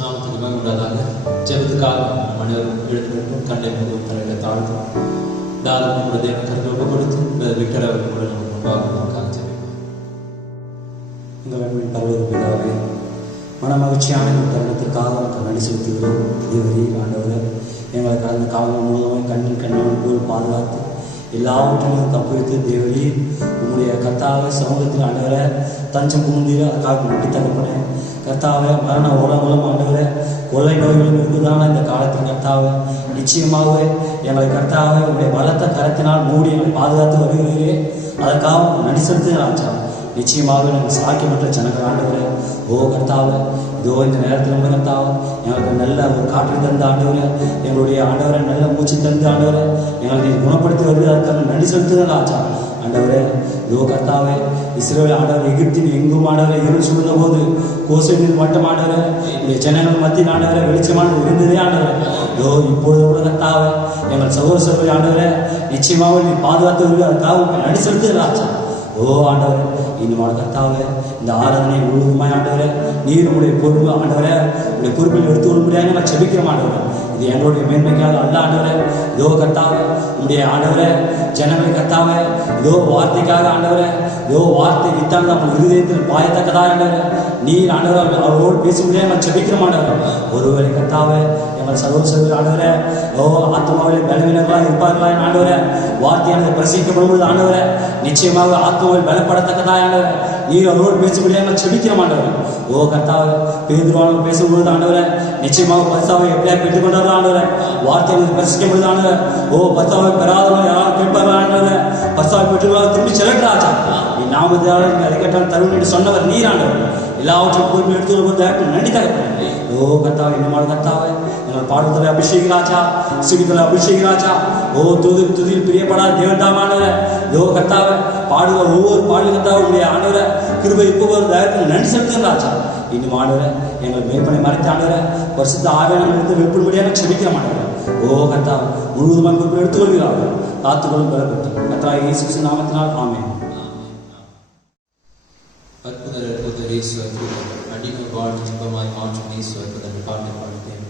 நாமத்துக்கு மகிமை உண்டாதாக. ஜெபத்துக்காக நம் அனைவரும் எழுந்திருப்போம். கண்ணை மூடும், தலையில தாழ்த்தும். தாதம் நம்முடைய தேவன் கருத்தை ஒப்பு கொடுத்து விக்டர் அவர்கள் கூட நமக்கு முன்பாக நமக்காக ஜெபிப்போம். எங்கள் அன்பின் பரலோக பிதாவே, மனமகிழ்ச்சியான இந்த தருணத்திற்காக நமக்கு நன்றி செலுத்துகிறோம். தேவரே ஆண்டவரே, எங்களை கடந்த காலம் முழுவதும் கண்ணின் கண்ணன் போல் பாதுகாத்து எல்லாவற்றையும் தப்பு வைத்து தேவரே உங்களுடைய கர்த்தாவை சமூகத்தில் ஆண்டவரை தஞ்சம் புகுந்தீர அதுக்காக நன்றி தகப்பனேன். கர்த்தாவை மரண உலகம் ஆண்டவரை கொள்ளை நோய்களும் இருக்குதான இந்த காலத்தில் கர்த்தாவை நிச்சயமாகவே எங்களை கர்த்தாவை உங்களுடைய பலத்த கரத்தினால் மூடி எங்களை பாதுகாத்து வருகிறீரே, அதற்காக நன்றி செலுத்துகிற ராஜா. நிச்சயமாக நாங்கள் சாக்கியமற்ற ஜனங்கள் ஆண்டவரே, ஓ கர்த்தாவை இதோ இந்த நேரத்தில் உள்ள கர்த்தாவை எங்களுக்கு நல்ல ஒரு காற்று தந்து ஆண்டவரே, எங்களுடைய ஆண்டவரை நல்ல மூச்சு தந்து ஆண்டவரை எங்களுக்கு குணப்படுத்தி வருவது அதற்காக நன்றி செலுத்துகிற ராஜா. ஆண்டவரே இதோ கர்த்தாவே, இஸ்ரவேல் ஆண்டவர் எகிப்தின் எங்கும் ஆண்டவரை இருள் சூழ்ந்த போது கோசேனில் மட்டும் ஆண்டவரை இந்த ஜனங்கள் மத்தியில் ஆண்டவரை வெளிச்சமானது இருந்ததே ஆண்டவரை. இதோ இப்பொழுது கூட கர்த்தாவே எங்கள் சகோதர சகோதரி ஆண்டவரை நிச்சயமாக நீ பாதுகாத்து வருவது அதுக்காக நன்றி செலுத்துகிற ராஜா. ஓ ஆண்டவரே, இன்னும் கர்த்தாவே இந்த ஆராதனை முழுவதுமாய் ஆண்டவரே நீர் உங்களுடைய பொறுப்பு ஆண்டவரே உங்களுடைய பொறுப்பில் எடுத்துக்கொள்ளும்படியாக நம்ம செபிக்கிறோம் ஆண்டவரே. இது எங்களுடைய மேன்மைக்காக அல்ல ஆண்டவரே. இதோ கர்த்தாவே உங்களுடைய ஆண்டவரே ஜனங்களை கர்த்தாவே இதோ வார்த்தைக்காக ஆண்டவரே இதோ வார்த்தை வித்தாங்க நம்ம இருதயத்தில் பாயத்தக்கதாக ஆண்டவரே நீர் ஆண்டவரை அவரோடு பேச முடியாது நம்ம செபிக்கிறோம் ஆண்டவரே. ஒருவேளை கர்த்தாவே எங்கள் சகோதர சகோதரி ஆண்டவரே ஓ ஆத்மாவிலே பலவீனர்களாக இருப்பார்களா ஆண்டவரே, வார்த்தையானது பிரசங்கிக்கப்படும் பொழுது ஆண்டவரே நிச்சயமாக ஆத்மாவில் பலப்படத்தக்கதாக ஆண்டவரே நீர் அவரோடு பேச முடியாம செபிக்கிறோம் ஆண்டவரே. ஓ கர்த்தாவே பேதுருவானவர் பேசும்பொழுது ஆண்டவரே நிச்சயமாக பரிசாவை எப்படியா பெற்றுக்கொண்டார்கள் ஆண்டவரே, வார்த்தையானது பிரசங்கிக்கும் பொழுது ஆண்டவரே ஓ பரிசாவை பெறாதவர்கள் யாரும் கேட்பார்கள் ஆண்டவரே, பரிசாவை பெற்றுக்கொள்ள திரும்பி செல்லராஜா நீ நாமத்தால் அதை கேட்டால் தருண் என்று சொன்னவர் நீர் ஆண்டவர். எல்லாவற்றையும் பொறுப்பு எடுத்துக்கொள்வது நன்றி தகப்பனே. ஓ கர்த்தாவே இன்னும் கர்த்தாவே எங்கள் பாடத்தில் அபிஷேக ராஜா, சிடித்தில் அபிஷேக ராஜா, ஓ துதியில் பிரியப்படாத தேவதாமானவரை ஓ கர்த்தாவை பாடுகிற ஒவ்வொரு பாடல் கர்த்தாவை உடைய ஆண்டவரை கிருபை இப்போ ஒரு தயவுக்கு நன்றி செலுத்துகிற ராஜா. இன்னும் ஆண்டவரை எங்கள் மேற்பனை மறைத்த ஆண்டவரை பரிசுத்த ஆவியானவர் எடுத்து வெளிப்படும்படியாக செபிக்கிற மாட்டவரை ஓ கர்த்தாவை முழுவதுமாக குறிப்பிட்டு எடுத்துக்கொள்கிறார்கள். காத்துக்கொள்ளும் பெறப்பட்டு கர்த்தாவை இயேசு நாமத்தினால் ஆமென். அற்புதர் அற்புதர் இயேசு அற்புதர், அடிமை வாழ்வு இன்பமாய் மாற்றும் இயேசு அற்புதர் பாட்டு பாடுத்தேன்.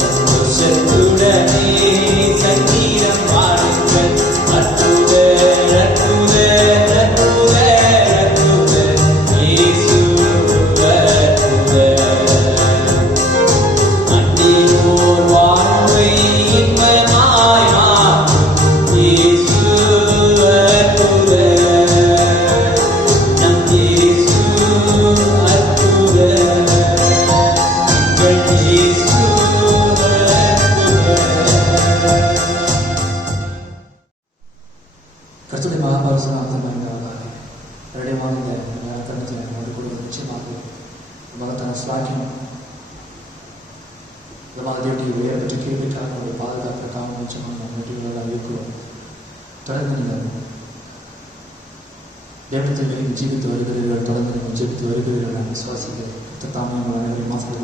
சந்தோஷத்துடனே சங்கீதம் பாடுங்கள். அற்புதர் அற்புதர் அற்புதர் அற்புதர் இயேசு அற்புதர். அன்றியோர் வாழ்வை இன்பமாய் மாற்றும் இயேசு அற்புதர். நம் இயேசு அற்புதர். எங்கள் இயேசு அற்புதர். கர்த்தருடைய மகாபரிசுத்தம் ரெடியமாக இந்த கருத்தில் கொண்டு நிச்சயமாக மகத்தான ஸ்லாக்கியம் தேவனுடைய உயர் பெற்ற கேள்விக்காக நம்முடைய பாதுகாப்புக்காக நிச்சயமாக நம்ம நன்றிகளோடு இருக்கிறோம். தொடர்ந்து நீங்கள் தேவனத்தில் ஜீவித்து வருகிறீர்கள், தொடர்ந்து நீங்கள் ஜீவித்து வருகிறீர்கள். நான் விசுவாசிக்கிறேன். தாமே உங்கள் அனைவரையும் மாசமாக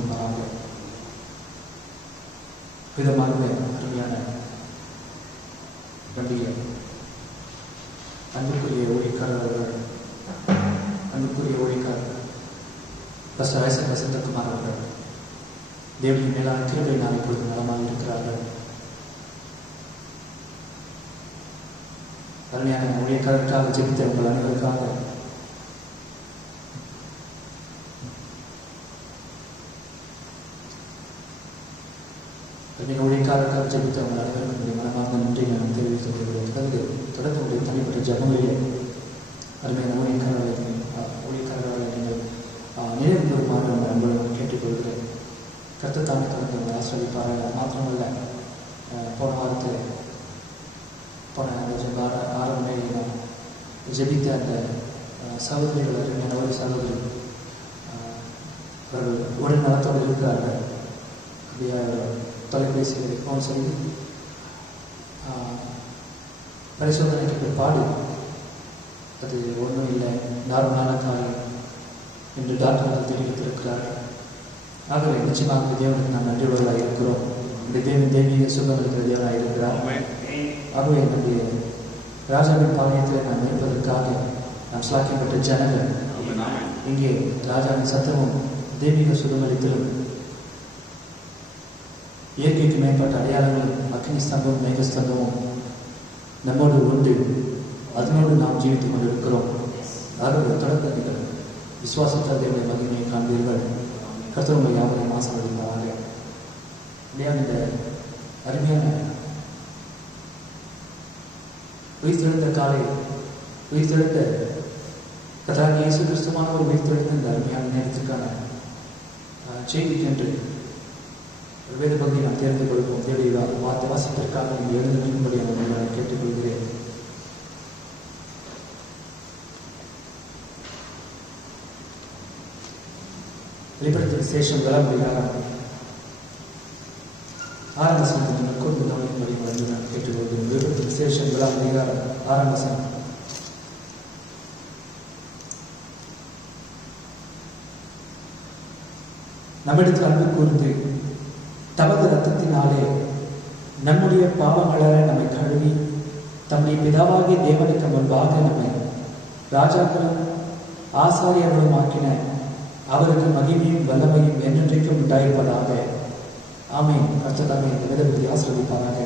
விதமாகவே அருமையான பண்டிகை அன்புக்குரிய ஊழியக்காரர்கள், அன்புக்குரிய ஊழியக்காரர்கள் பஸ்டர் ஐசக் வசந்தகுமார் அவர்கள் தேவனின் மேலான கிருபை நான் இப்பொழுது நலமாக இருக்கிறார்கள். அருமையான ஊழியக்காரருக்காக ஜெபித்த உங்கள் அனைவருக்காக ஊழியக்காரருக்காக ஜெபித்த உங்கள் அனைவருக்கும் மனமார்ந்த நன்றி நான் தெரிவித்துக் கொள்கிறேன். தொடர்ந்து உடைய தனிப்பட்ட ஜபங்களிலே அருமையான ஊழியக்காரர்களை நீங்கள் நினைவு வருமாறு உங்கள் அன்புடன் கேட்டுக்கொள்கிறேன். கர்த்தர் தாமே தொடர்ந்து உங்களை ஆசிரியப்பார்கள். மாத்திரமல்ல, போன வாரத்தில் ஆரம்பமே ஜெபித்த அந்த சகோதரிகள் அருமையான ஒரு சகோதரி அவர்கள் உடல் நலத்தோடு இருக்கிறார்கள். அப்படியே தொலைபேசிகளை ஃபோன் செய்து பரிசோதனைக்கு பிற்பாடு அது ஒன்றும் இல்லை, நார்மலான காரியம் என்று டாக்டர்கள் தெரிவித்திருக்கிறார்கள். ஆகவே நிச்சயமாக தேவனுக்கு நாம் நன்றியுள்ளவர்களாக இருக்கிறோம். இந்த தெய்வீக சுகம் இருக்கிற தேவனாக இருக்கிறார். ஆகவே நம்முடைய ராஜாவின் பாளையத்தில் நாம் இருப்பதற்காக நாம் சாக்கியப்பட்ட ஜனங்கள் இங்கே ராஜாவின் சத்தமும் தெய்வீக சுகமளித்தலும் இயற்கைக்கு மேம்பட்ட அடையாளங்களும் அக்னி ஸ்தம்பமும் மேகஸ்தம்பமும் நம்மோடு உண்டு. அதனோடு நாம் ஜீவித்துக் கொண்டிருக்கிறோம். ஆகவே தொடர்ந்து நீங்கள் விசுவாசத்தால் தேவனுடைய மகிமையை காண்பீர்கள். கர்த்தர் உங்களை யாவரையும் ஆசீர்வதிப்பாராக. இல்லையா, இந்த அருமையான உயிர்த்தெழுந்த காலை உயிர்த்தெழுந்த கர்த்தராகிய இயேசு கிறிஸ்துவான ஒரு உயிர்த்தெழுந்த இந்த அருமையான நேரத்திற்கான செய்திக்கென்று வேத பகுதியை நாம் தேர்ந்து கொள்வோம். தேவையா வார்த்தை வாசிப்பதற்காக நீங்கள் எழுந்து நிற்கும்படி நான் கேட்டுக்கொள்கிறேன். வெளிப்படுத்திய விசேஷம் வளர்மையாக ஆரம்பசம் கொண்டு கவனிக்கும்படி வந்து நான் கேட்டுக்கொள்கிறேன். வெளிப்படுத்திய விசேஷம் வளர்மையாக ஆரம்பசம் நம்மிடத்தில் அன்பு கூர்ந்து தமது ரத்தத்தினாலே நம்முடைய பாவங்களால் நம்மை கழுவி தம்முடைய பிதாவாகிய தேவனுக்கு முன்பாக நம்மை ராஜாக்களும் ஆசாரியர்களும் ஆக்கின அவருக்கு மகிமையும் வல்லமையும் என்றென்றைக்கும் உண்டாயிருப்பதாக. ஆமென். கர்த்தர் இந்த வேதத்தை ஆசீர்வதிப்பாராக.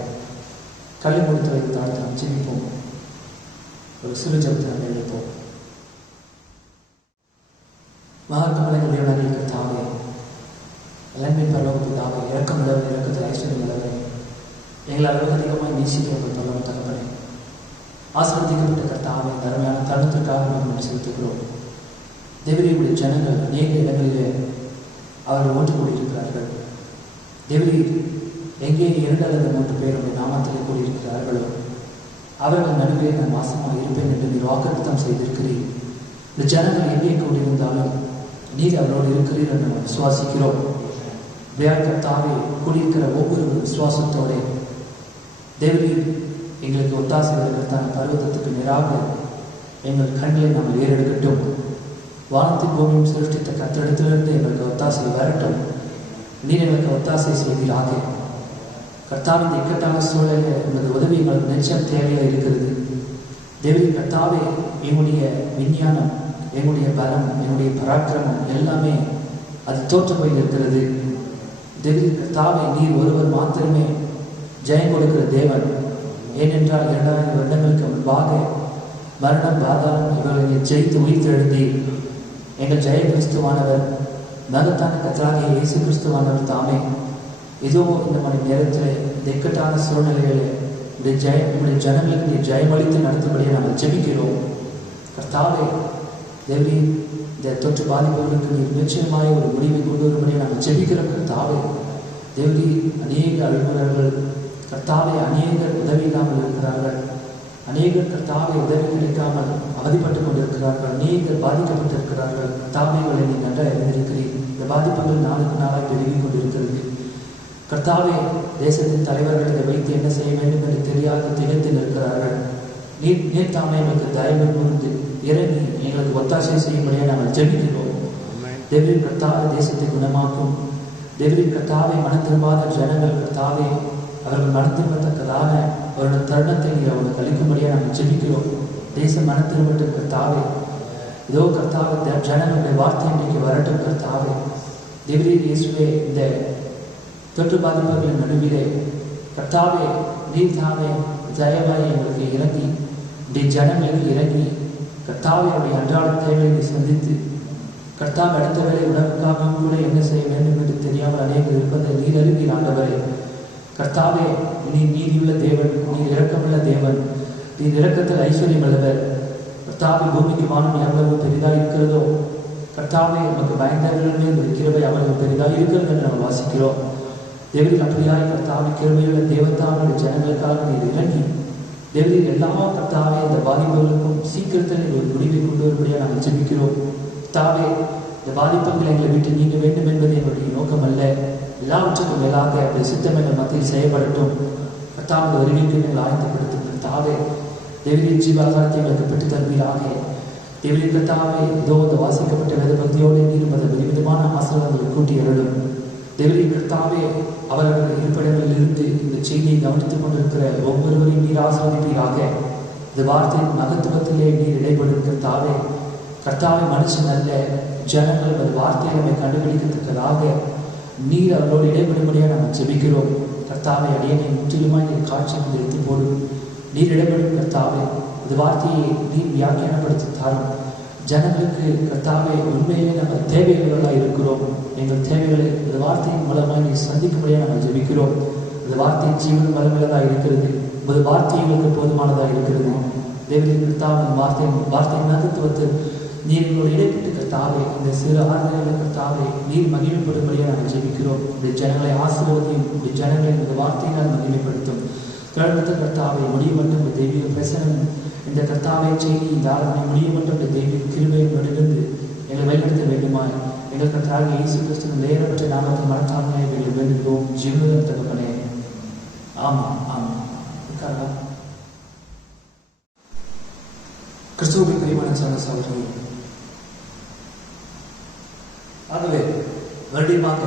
கல்வி முடித்து வைத்து தாழ்த்து நாம் ஜெபிப்போம். ஒரு சிறு ஜெபத்தை நாம் எழுப்போம். மகாத்மலைகள் தேவனாகிய கர்த்தாவே, எல்லாமே பரலோகத்து தாவே, இறக்கம் உள்ளவர், இறக்கத்தில் ஐஸ்வர்யம் உள்ளவரே, எங்களை அளவுக்கு அதிகமாக நேசிக்கிறவர்கள் பரலோகம் தகப்பனே, ஆசீர்வதிக்கப்பட்ட கர்த்தாவே, தரமையான தருணத்திற்காக நாம் செலுத்துகிறோம். தேவரீருடைய ஜனங்கள் அநேக இடங்களிலே அவர்கள் ஒன்று கூடியிருக்கிறார்கள். தேவரீர் எங்கே 2 அல்லது 3 பேருடைய நாமத்திலே கூடியிருக்கிறார்களோ அவர்கள் நடுவே நான் வாசமாக இருப்பேன் என்று நீர் வாக்குத்தத்தம் செய்திருக்கிறீர். இந்த ஜனங்கள் எங்கே கூடியிருந்தாலும் நீர் அவரோடு இருக்கிறீர் என்று நாம் விசுவாசிக்கிறோம். கர்த்தாவே, கூடியிருக்கிற ஒவ்வொரு விசுவாசத்தோட தேவரீர் எங்களுக்கு ஒத்தாசை வருகிறதான பருவத்தத்துக்கு நேராக எங்கள் கண்களை நாம் ஏறெடுக்கட்டும். வானத்தின் பூமியும் சிருஷ்டித்த கர்த்தரிடத்திலிருந்து எங்களுக்கு ஒத்தாசை வரட்டும். நீர் எங்களுக்கு ஒத்தாசை செய்வீராக. கர்த்தாவின் இந்த இக்கட்டான சூழலில் உங்களது உதவி எங்களுக்கு நிச்சயம் தேவையாக இருக்கிறது. தேவரீர் கர்த்தாவே, எங்களுடைய விஞ்ஞானம், எங்களுடைய பலம், எங்களுடைய பராக்கிரமம் எல்லாமே அது தோற்று போய் இருக்கிறது. தேவரீர் கர்த்தாவே, நீர் ஒருவர் மாத்திரமே ஜெயம் கொடுக்கிற தேவன். ஏனென்றால் 2000 வருடங்களுக்கு முன்பாக மரணம், பாதாளம் இவர்களை ஜெயித்து உயிர்த்தெழுந்தி எங்கள் ஜெய கிறிஸ்துவானவர், மகத்தான கர்த்தராகிய இயேசு கிறிஸ்துவானவர் தாமே இதோ இந்த மணி நேரத்தில் இந்த இக்கட்டான சூழ்நிலைகளில் உடைய ஜனங்களுக்கு நீர் ஜெயமளித்து நடத்தும்படியே நாங்கள் ஜெபிக்கிறோம். கர்த்தாவே, தேவரீர் இந்த தொற்று பாதிப்புகளுக்கு நீர் நிச்சயமாய் ஒரு முடிவை கொண்டு வரும்படியே நாங்கள் ஜெபிக்கிறோம். கர்த்தாவே, தேவரீர் அநேக அழுகுறர்கள், கர்த்தாவே அநேகர் உதவி இல்லாமல் இருக்கிறார்கள், அநேகர் கர்த்தாவே உதவி கிடைக்காமல் அவதிப்பட்டு கொண்டிருக்கிறார்கள், அநேகர் பாதிக்கப்பட்டிருக்கிறார்கள். கர்த்தாவைகளை நீ நன்றாக அறிந்திருக்கிறீர். இந்த பாதிப்புகள் நாளுக்கு நாளாக பெருகிக் கொண்டிருக்கிறது. கர்த்தாவே, தேசத்தின் தலைவர்கள் இதை வைத்து என்ன செய்ய வேண்டும் என்று தெரியாத தினத்தில் இருக்கிறார்கள். நீர் தாமே எங்களுக்கு தயவு கூர்ந்து இறங்கி எங்களுக்கு ஒத்தாசை செய்யும்படியே நாங்கள் ஜெபிக்கிறோம். தேவரீர் கர்த்தாவே தேசத்தை குணமாக்கும். தேவரீர் கர்த்தாவே, மனம் திரும்பாத ஜனங்கள் கர்த்தாவே அவர்கள் மனம் திரும்பத்தக்கதான ஒரு தருணத்தை நீர் அவர்களுக்கு அளிக்கும்படியே நாங்கள் ஜெபிக்கிறோம். தேசம் மனம் திரும்பட்டும் கர்த்தாவே. இதோ கர்த்தாவே, ஜனங்களுடைய வார்த்தை இன்றைக்கு வரட்டும் கர்த்தாவே. தேவரீர் இயேசுவே, இந்த தொற்று பாதிப்புகளின் நடுவிலே கர்த்தாவே நீர் தாமே தயவாய் எங்களுக்கு இறங்கி இந்த ஜனங்களுக்கு இறங்கி கர்த்தாவே அவருடைய அன்றாட தேவையை சந்தித்து கர்த்தாவே அடுத்த வேலை உணவுக்காகவும் கூட என்ன செய்ய வேண்டும் என்று தெரியாமல் அநேகர் இருப்பதை நீர் அறிவீர் ஆண்டவரே. கர்த்தாவே, நீர் நீதியுள்ள தேவன், நீர் இரக்கமுள்ள தேவன், நீர் இரக்கத்தில் ஐஸ்வர்யம் உள்ளவர். கர்த்தாவே, பூமிக்கு வானம் எவ்வளவு பெரிதாக இருக்கிறதோ கர்த்தாவே நமக்கு பயந்தவர்களுமே ஒரு கிருபை அவ்வளவு பெரிதாக இருக்கிறது என்று நாம் வாசிக்கிறோம். தேவரீர் அப்படியாய் கர்த்தாவே கிருபையுள்ள தேவத்தாவுடைய ஜனங்களுக்காக நீர் இறங்கி தேவரீர் எல்லா கர்த்தாவே இந்த பாதிப்புகளுக்கும் சீக்கிரத்தில் நீர் ஒரு முடிவை கொண்டு வரும்படியாக நாங்கள் ஜெபிக்கிறோம். கர்த்தாவே, இந்த பாதிப்புகளை எங்களை விட்டு நீங்க வேண்டும் என்பது எங்களுடைய நோக்கம் அல்ல. எல்லாவற்றுக்கும் மேலாக அப்படி சித்தம் எங்கள் மத்தியில் செய்யப்படட்டும். கர்த்தாவுடைய வருகைக்கு எங்கள் ஆயத்தப்படுத்தும். கர்த்தாவே, தேவரீர் ஜீவாகாரத்தை எங்களுக்கு பெற்று தருவீராக. தேவரீர் கர்த்தாவே, இதோ இந்த வாசிக்கப்பட்ட வேத பக்தியோடு நீரும் அதை விதவிதமான ஆசீர்வாதங்களை கூட்டி அருளும். தேவரீர் கர்த்தாவே, அவர்கள் இருப்பிடங்களில் இருந்து இந்த செய்தியை கவனித்துக் கொண்டிருக்கிற ஒவ்வொருவரையும் நீர் ஆசீர்வதிப்பீராக. இந்த வார்த்தையின் மகத்துவத்திலே நீர் இடைபடும் கர்த்தாவே. கர்த்தாவே, மனுஷன் அல்ல ஜனங்கள் அந்த வார்த்தையை நம்மை கண்டுபிடிக்கத்தக்கதாக நீர் அவர்களோடு இடைபடும்படியாக நாங்கள் ஜெபிக்கிறோம். கர்த்தாவே, அடியனை முற்றிலுமாய் நீர் காட்சிக்கு எடுத்து போடும். நீர் இடைபடும் கர்த்தாவே. இந்த வார்த்தையை நீர் வியாக்கியானப்படுத்தி தாரும். ஜனங்களுக்கு கர்த்தாவே உண்மையிலே நம்ம தேவையுள்ளவர்களாக இருக்கிறோம். எங்கள் தேவைகளை இந்த வார்த்தையின் மூலமாக நீ சந்திக்கும்படியாக நாங்கள் ஜெபிக்கிறோம். இந்த வார்த்தை ஜீவன் வளமுள்ளதாக இருக்கிறது. ஒரு வார்த்தை எங்களுக்கு போதுமானதாக இருக்கிறது. தேவரின் கர்த்தாவே, வார்த்தையின் மகத்துவத்தில் நீர் எங்களோட இடைப்பட்டு கர்த்தாவே இந்த சிறு ஆறுதலை கர்த்தாவே நீர் மகிமைப்படும்படியாக நாங்கள் ஜெபிக்கிறோம். இந்த ஜனங்களை ஆசீர்வதியும். இந்த ஜனங்களை இந்த வார்த்தையினால் மகிமைப்படுத்தும். கடந்த கர்த்தாவை முடிய மட்டும் இந்த தெய்வீக பிரசனம் இந்த கர்த்தாவை செய்தி இந்த ஆராதனை முடிய மட்டும் இந்த தெய்வீக கிருபையிலிருந்து எங்களை வழிநடத்த வேண்டுமாய் எங்கள் கர்த்தராகிய இயேசு கிறிஸ்துவின் நேரப்பட்ட நாமத்தில் மனத்தாழ்மையை வேண்டுகிறோம். ஜீவனுடன் தகப்பனே, ஆமாம் ஆமாம். கிறிஸ்துவின் பிரியமான சகோதரர்களே, ஆகவே வருடமாக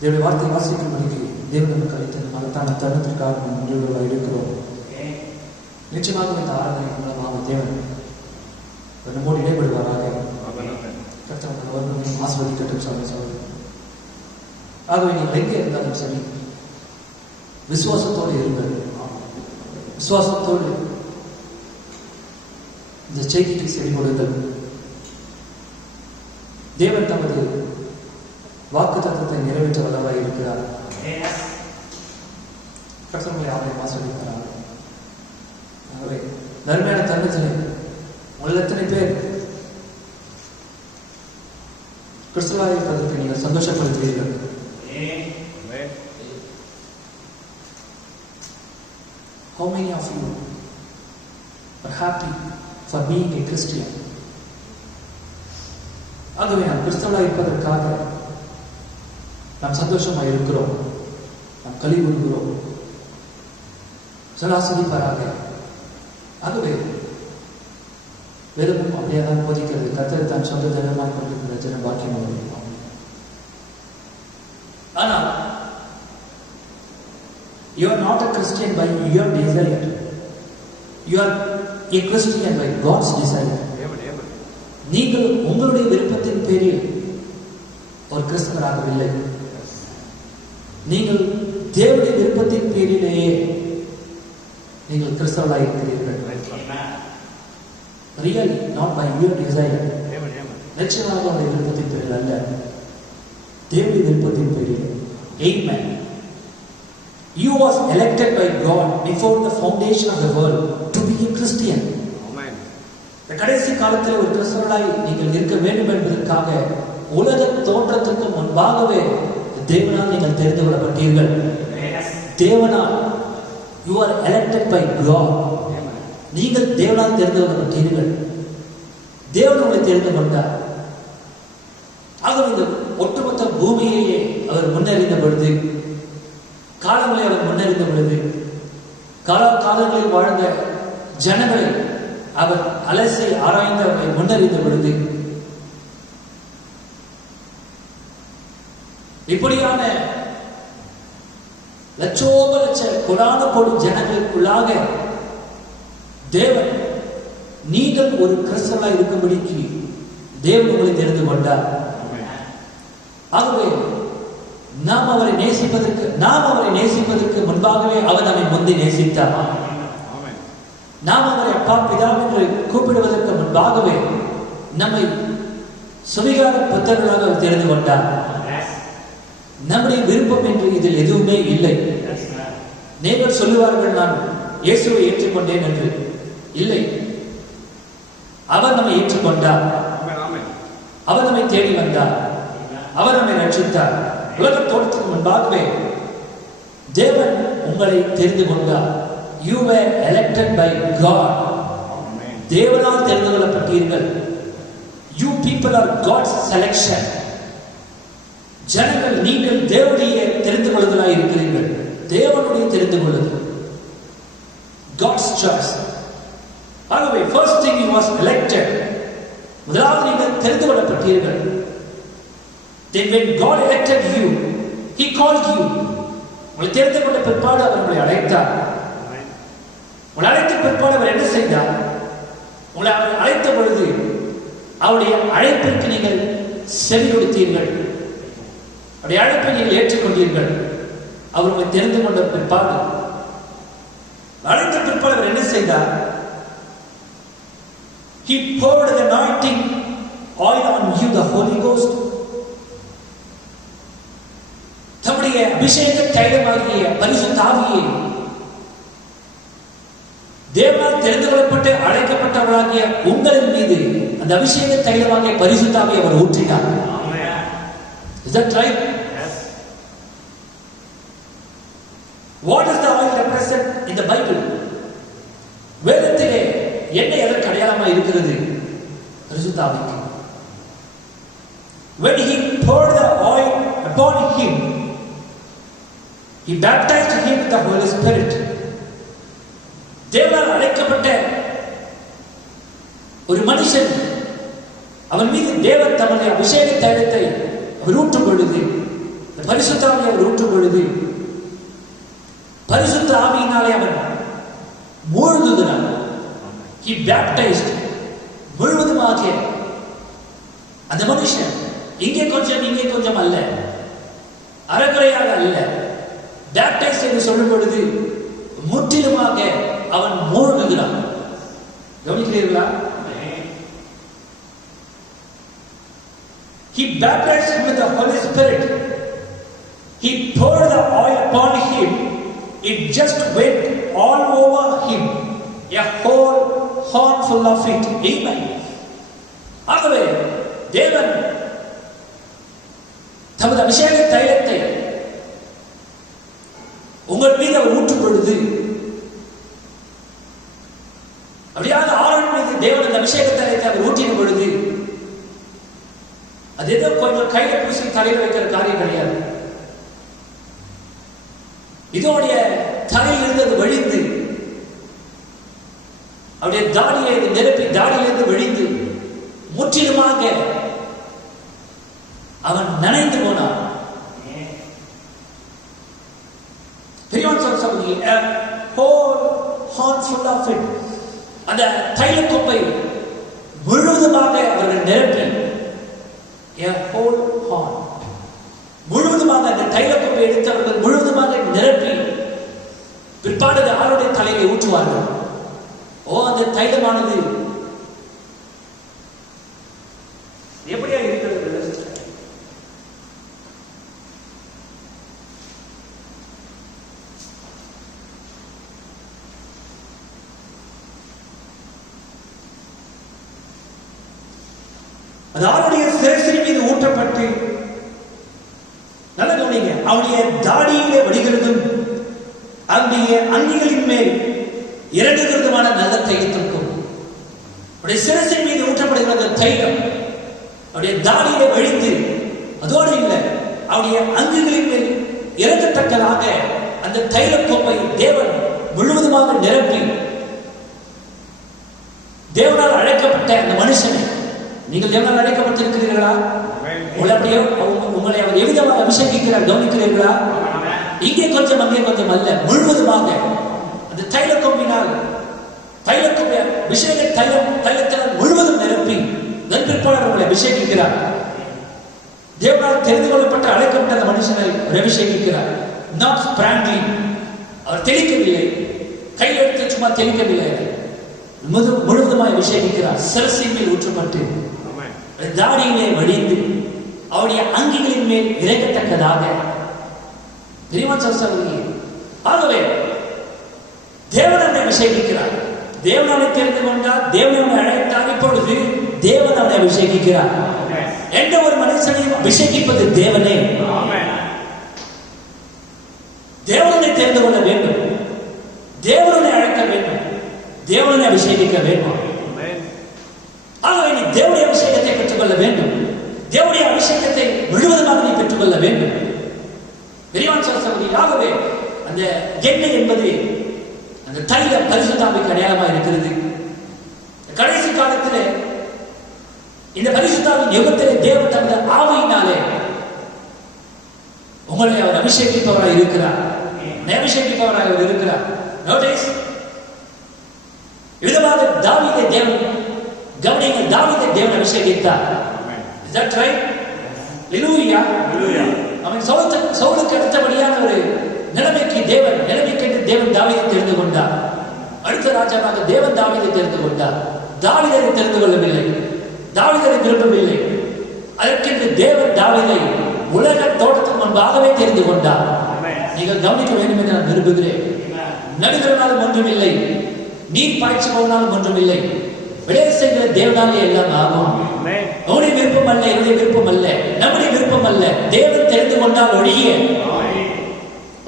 தேவனுடைய வார்த்தை வாசிக்கும்படிக்கு தேவன் நமக்கு அளித்த மகத்தான தருணத்திற்காக நாம் நன்றியுள்ளவர்களாக இருக்கிறோம். நிச்சயமாக இந்த ஆராதனை மூலமாக தேவன் நம்மோடு இடைபடுவாராக. கர்த்தர் ஆசீர்வதிக்கட்டும் சகோதரர்களே. ஆகவே நீங்கள் எங்கே இருந்தாலும் சரி விசுவாசத்தோடு இருங்கள். விசுவாசத்தோடு இந்த செய்திக்கு செவி கொடுங்கள். தேவன் தமது வாக்கு தத்தத்தை நிறைவேற்ற வல்லவராய் இருக்கிறார். கர்த்தர்களை அவரை ஆசீர்வதிக்கிறார். ஆகவே நன்மையான தருணத்திலே உங்கள் எத்தனை பேர் கிறிஸ்துவாய் இருப்பதற்கு நீங்கள் சந்தோஷப்படுத்துவீர்கள்? How many of you are happy for being a Christian? ஆகவே நாம் கிறிஸ்தவராய் இருப்பதற்காக நாம் சந்தோஷமாக இருக்கிறோம். நாம் களி கூறுகிறோம். சலாசிரிப்பாராக. ஆகவே வேதமும் அப்படியே தான் போதிக்கிறது. கர்த்தர் தான் சொந்த ஜனமாக கொண்டிருக்கிற ஜன பாக்கியம். ஆனால் you are not a Christian by your desire. You are a Christian by God's desire. நீங்கள் உங்களுடைய விருப்பத்தின் பேரில் ஒரு கிறிஸ்தவராகவில்லை. நீங்கள் தேவனுடைய விருப்பத்தின் பேரிலேயே நீங்கள் கிறிஸ்தவராக இருக்கிறீர்கள். Really not by your desire. நிச்சயமாக அவருடைய விருப்பத்தின் பேரில் அல்ல, தேவனுடைய விருப்பத்தின் பேரில். Amen. You was elected by God before the foundation of the world to be a Christian. Amen. இந்த கடைசி காலத்தில் ஒரு கிறிஸ்தவராய் நீங்கள் இருக்க வேண்டும் என்பதற்காக உலக தோற்றத்துக்கு முன்பாகவே தேவனால் நீங்கள் தெரிந்து கொள்ளப்பட்டீர்கள். தேவனால் you are elected by God. நீங்கள் தேவனால் தெரிந்து கொள்ளப்பட்டீர்கள். தேவன் உங்களை தெரிந்து கொண்டார். ஆகவே இந்த ஒட்டுமொத்த பூமியையே அவர் முன்னறிந்த பொழுது, காலங்களை அவர் முன்னறிந்த பொழுது, காலங்களில் வாழ்ந்த ஜனங்களை அவர் அலசி ஆராய்ந்து அவரை முன்னறிந்த பொழுது, இப்படியான லட்சோப லட்ச கொடான கொடு ஜனங்களுக்குள்ளாக தேவன் நீங்கள் ஒரு கிறிஸ்தவராய் இருக்கும்படிக்கு தேவன் உங்களை தெரிந்து கொண்டார். ஆகவே நாம் அவரை நேசிப்பதற்கு முன்பாகவே அவர் நம்மை முந்தி நேசித்தார். நாம் அவரை அப்பா பிதா என்று கூப்பிடுவதற்கு முன்பாகவே நம்மை சுவிகார புத்தர்களாக அவர் தெரிந்து கொண்டார். நம்முடைய விருப்பம் என்று இதில் எதுவுமே இல்லை. நேபர் சொல்லுவார்கள் நான் இயேசுவை ஏற்றுக்கொண்டேன் என்று. இல்லை, அவர் நம்மை ஏற்றுக்கொண்டார். அவர் நம்மை தேடி வந்தார். அவர் நம்மை ரட்சித்தார். உலக தோற்றத்துக்கு முன்பாகவே தேவன் உங்களை தெரிந்து கொண்டார். You were elected by God. தேவனால் தெரிந்து கொள்ளப்பட்டீர்கள். You people are God's selection. ஜனங்கள் நீங்கள் தேவனுடைய தெரிந்து கொள்ளுதலாய் இருக்கிறீர்கள். தேவனுடைய தெரிந்து கொள்ளுதல், God's choice. ஆகவே first thing you was elected. முதலாவது நீங்கள் தெரிந்து கொள்ளப்பட்டீர்கள். Then when God elected you, He called you. உங்களை தெரிந்து கொண்ட பிற்பாடு அவர் உங்களை அழைத்தார். உங்களை அழைத்த பிற்பாடு அவர் என்ன செய்தார்? உங்களை அவர் அழைத்த பொழுது அவருடைய அழைப்பிற்கு நீங்கள் செவி கொடுத்தீர்கள். அவருடைய அழைப்பை நீங்கள் ஏற்றுக்கொண்டீர்கள். அவர் உங்களை தெரிந்து கொண்ட பிற்பாடு, அழைத்த பிற்பாடு அவர் என்ன செய்தார்? He poured the anointing oil on you, the Holy Ghost. தம்முடைய அபிஷேக தைலமாகிய பரிசுத்த ஆவியை தேவனால் தெரிந்து கொள்ளப்பட்டு அழைக்கப்பட்டவர்களாகிய உங்களின் மீது அந்த அபிஷேக தைலமாகிய பரிசுத்த ஆவியை அவர் ஊற்றினார். Is that right? Yes. What does the oil represent in the Bible? வேதத்திலே எண்ணெய் எதற்கு அடையாளமாக இருக்கிறது? பரிசுத்த ஆவிக்கு. When he poured the oil upon him, he baptized him with the Holy Spirit. தேவனால் அழைக்கப்பட்ட ஒரு மனுஷன், அவன் மீது தேவன் தம்முடைய அபிஷேக தைலத்தை அவர் ஊற்றும் பொழுது, பரிசுத்த ஆவியை அவர் ஊற்றும் பொழுது, பரிசுத்த ஆவியினாலே அவன் மூழ்குகிறான். He baptized. முழுவதுமாக அந்த மனுஷன் இங்கே கொஞ்சம் இங்கே கொஞ்சம் அல்ல, அறகுறையாக அல்ல, பேப்டைஸ் என்று சொல்லும் பொழுது முற்றிலுமாக அவன் மூழ்குகிறான். கவனிக்கிறீர்களா? He baptized him with the Holy Spirit. He poured the oil upon him. It just went all over him, a whole horn full of it. Amen. ஆகவே தேவன் தமது அபிஷேக தைலத்தை உங்கள் மீது அவர் ஊற்றும் பொழுது, அப்படியான ஆரோன் மீது தேவன் அந்த அபிஷேக தைலத்தை அவர் ஊற்றின பொழுது, அது ஏதோ கொஞ்சம் கையில பூசி தலையில் வைக்கிற காரியம் கிடையாது. இதோடைய தலையில் இருந்து அது வழிந்து, அவருடைய தாடியை நிரப்பி தாடியிலிருந்து வழிந்து முற்றிலுமாக அவன் நனைந்து போனான். அந்த தைல கொப்பை முழுவதும் முழுவதுமாக அவர்கள் நிரப்பி a whole horn முழுவதுமாக அந்த தைலக்கொம்பை எடுத்து அவர்கள் முழுவதுமாக நிரப்பி பிற்பாடு ஆளுடைய தலையை ஊற்றுவார்கள். அந்த தைலமானது எப்படியா இருக்கிறது? அது அவருடைய சிரசின் மீது ஊற்றப்பட்டு, நல்ல கவனிங்க, அவருடைய தாடியிலே வடிகிறதும் அவருடைய அங்கிகளின் மேல் இறங்குகிறதுமான நல்ல தைலத்திற்கும் அவருடைய சிரசின் மீது ஊற்றப்படுகிற அந்த தைலம் அவருடைய தாடியிலே வழிந்து அதோடு இல்லை, அவருடைய அங்குகளின் மேல் இறங்கத்தக்கதாக அந்த தைலக்கொம்பை தேவன் முழுவதுமாக நிரப்பி தேவனால் அழைக்கப்பட்ட அந்த மனுஷனை, நீங்கள் தேவனால் அழைக்கப்பட்டிருக்கிறீர்களா? உங்களை அவர் எவ்விதமாக அபிஷேகிக்கிறார் கவனிக்கிறீர்களா? இங்கே கொஞ்சம் அங்கே கொஞ்சம் அல்ல, முழுவதுமாக அந்த தைலக்கொம்பினால் தைலக்கொம்பை அபிஷேக தைலத்தினால் முழுவதும் நிரப்பி நண்பிற்பாளர் உங்களை அபிஷேகிக்கிறார். தேவனால் தெரிந்து கொள்ளப்பட்ட அழைக்கப்பட்ட அந்த மனுஷனை அபிஷேகிக்கிறார். நாட் ஸ்பிராங்கிங், அவர் தெளிக்கவில்லை, கையில் எடுத்து சும்மா தெளிக்கவில்லை, முழுவதுமாய் அபிஷேகிக்கிறார். சிரசின் மேல் ஊற்றப்பட்டு தாடியிலே வடிந்து அவருடைய அங்கிகளின் மேல் இறங்கத்தக்கதாக. ஆகவே தேவன் அவனை அபிஷேகிக்கிறார். தேவன் அவனை தெரிந்து கொண்டார், தேவன் அவனை அழைத்தார். இப்பொழுது தேவன் அவனை அபிஷேகிக்கிறார். எந்த ஒரு மனுஷனையும் அபிஷேகிப்பது தேவனே. தேவனை தெரிந்து கொள்ள வேண்டும், தேவனை அழைக்க வேண்டும், தேவனை அபிஷேகிக்க வேண்டும். ஆகவே நீ தேவனுடைய அபிஷேகத்தை பெற்றுக்கொள்ள வேண்டும், தேவனுடைய அபிஷேகத்தை முழுவதுமாக நீ பெற்றுக்கொள்ள வேண்டும். ஆகவே அந்த எண்ணெய் என்பது அந்த தைலம் பரிசுத்தாவிக்கு அடையாளமாக இருக்கிறது. கடைசி காலத்திலே இந்த பரிசுத்தாவின் யுகத்திலே தேவன் தந்த ஆவியினாலே உங்களை அவர் அபிஷேகிப்பவராக இருக்கிறார், அபிஷேகிப்பவராக அவர் இருக்கிறார். நோட்டீஸ், விதமாக தாவீதை தேவன் கவனிங்க, தாவீதை தேவன் அபிஷேகித்தார். Is that right? Hallelujah. அவன் சவுலுக்கு அடுத்தபடியான ஒரு நிலைமைக்கு தேவன் தாவீதை தெரிந்து கொண்டார். அடுத்த ராஜாவாக தேவன் தாவீதை தெரிந்து கொண்டார். தாவீதை தெரிந்து கொள்ளவில்லை, தாவீதை விரும்பவில்லை. அதற்கென்று தேவன் தாவீதை உலக தோட்டத்துக்கு முன்பாகவே தெரிந்து கொண்டார். நீங்கள் கவனிக்க வேண்டும் என்று நான் விரும்புகிறேன். நடுகிறனாலும் ஒன்றுமில்லை, நீர் பாய்ச்சி போனாலும் ஒன்றுமில்லை, விளைய செய்கிற தேவனாலே எல்லாம் ஆகும். அவனுடைய விருப்பம் அல்ல, என்னுடைய விருப்பம் அல்ல, நம்முடைய விருப்பம் அல்ல. தேவன் தெரிந்து கொண்டால் ஒழிய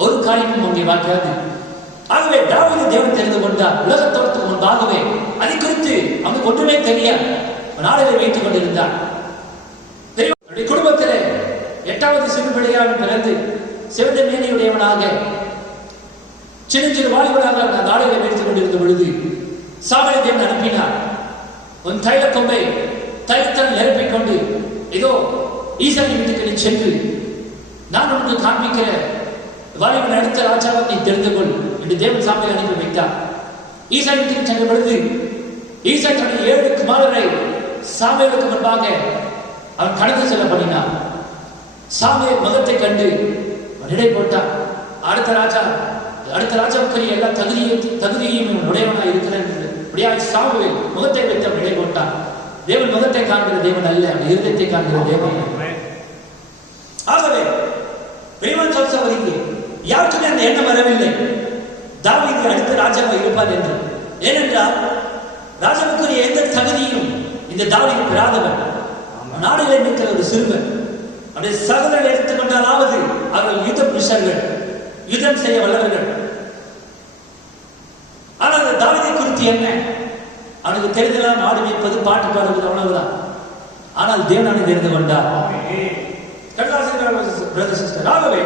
ஒரு காரியமும் அங்கே வாக்காது. ஆகவே தாவீதை தேவன் தெரிந்து கொண்டார் உலக தோற்றத்துக்கு முன்பாகவே. அதை குறித்து அவனுக்கு ஒன்றுமே தெரியாது, நாளிலே வைத்துக் கொண்டிருந்தார். குடும்பத்திலே 8வது சிறுபிள்ளையாக பிறந்து சிவந்த மேனியுடையவனாக சிறு வாலிபனாக நாளிலே வைத்துக் கொண்டிருந்த பொழுது சாமுவேலை தேவன் அனுப்பினார். உன் தைலக்கொம்பை தைலத்தால் நிரப்பிக் கொண்டு இதோ ஈசாயின் வீட்டுக்கு நீ சென்று நான் உனக்கு காண்பிக்கிற வாலிபன் அடுத்த ராஜாவை நீ தெரிந்து கொள் என்று தேவன் சாமுவேலை அனுப்பி வைத்தார். ஈசாயின் வீட்டுக்கு சென்ற பொழுது ஈசா தன்னுடைய 7 குமாரரை சாமுவேலுக்கு முன்பாக அவன் கடந்து செல்ல பண்ணினான். சாமுவேல் முகத்தை கண்டு இடை போட்டான். அடுத்த ராஜாவுக்கு எல்லா தகுதியையும் உடையவனாக இருக்கிறேன் என்று சாமுவேல் முகத்தை வைத்து அவன் இடை போட்டான். தேவன் முகத்தை காண்கிற தேவன் அல்ல, இருதயத்தை காண்கிற தேவன். ஆகவே யாருக்குமே அந்த எண்ணம் வரவில்லை தாவீது அடுத்த ராஜாவாக இருப்பார் என்று. ஏனென்றால் ராஜாவுக்குரிய எந்த தகுதியும் இந்த தாவீது பெறாதவன், நாடுகளை மீட்கிற ஒரு சிறுவன். அவருடைய சகோதரர்கள் எடுத்துக்கொண்டாலாவது அவர்கள் யுத்த புருஷர்கள், யுத்தம் செய்ய வல்லவர்கள். ஆனால் அந்த தாவீதை குறித்து என்ன, அவனுக்கு தெரிந்தெல்லாம் நாடு மீட்பது, பாட்டு பாடுவது, அவ்வளவுதான். ஆனால் தேவனை தெரிந்து கொண்டார். ஆகவே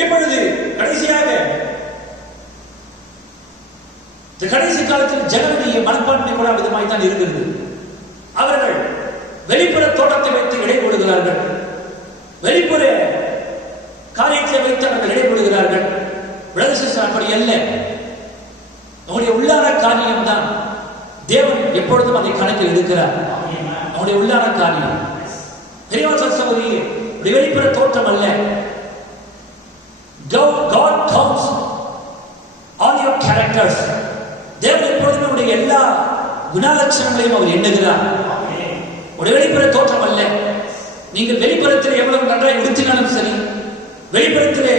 இப்பொழுது கடைசியாக கடைசி காலத்தில் ஜனங்களுடைய மனப்பான்மை கூட விதமாய் தான் இருக்கிறது. அவர்கள் வெளிப்புற தோட்டத்தை வைத்து இடை போடுகிறார்கள், வெளிப்புற காரியத்தை வைத்து அவர்கள் இடை போடுகிறார்கள். அப்படி அல்ல, நம்முடைய உள்ளான காரியம் தான் தேவன் எப்பொழுதும் அதை கணக்கில் எடுக்கிறார். அவனுடைய உள்ளான காரியம். பெரியவாசல் சகோதரியே, வெளிப்புற தோற்றம் அல்ல. God counts all your characters. தேவன் எப்பொழுதுமே உடைய எல்லா குணலட்சணங்களையும் அவர் எண்ணுகிறார். உடைய வெளிப்புற தோற்றம் அல்ல. நீங்கள் வெளிப்புறத்தில் எவ்வளவு நன்றாய் உடுத்தினாலும் சரி, வெளிப்புறத்திலே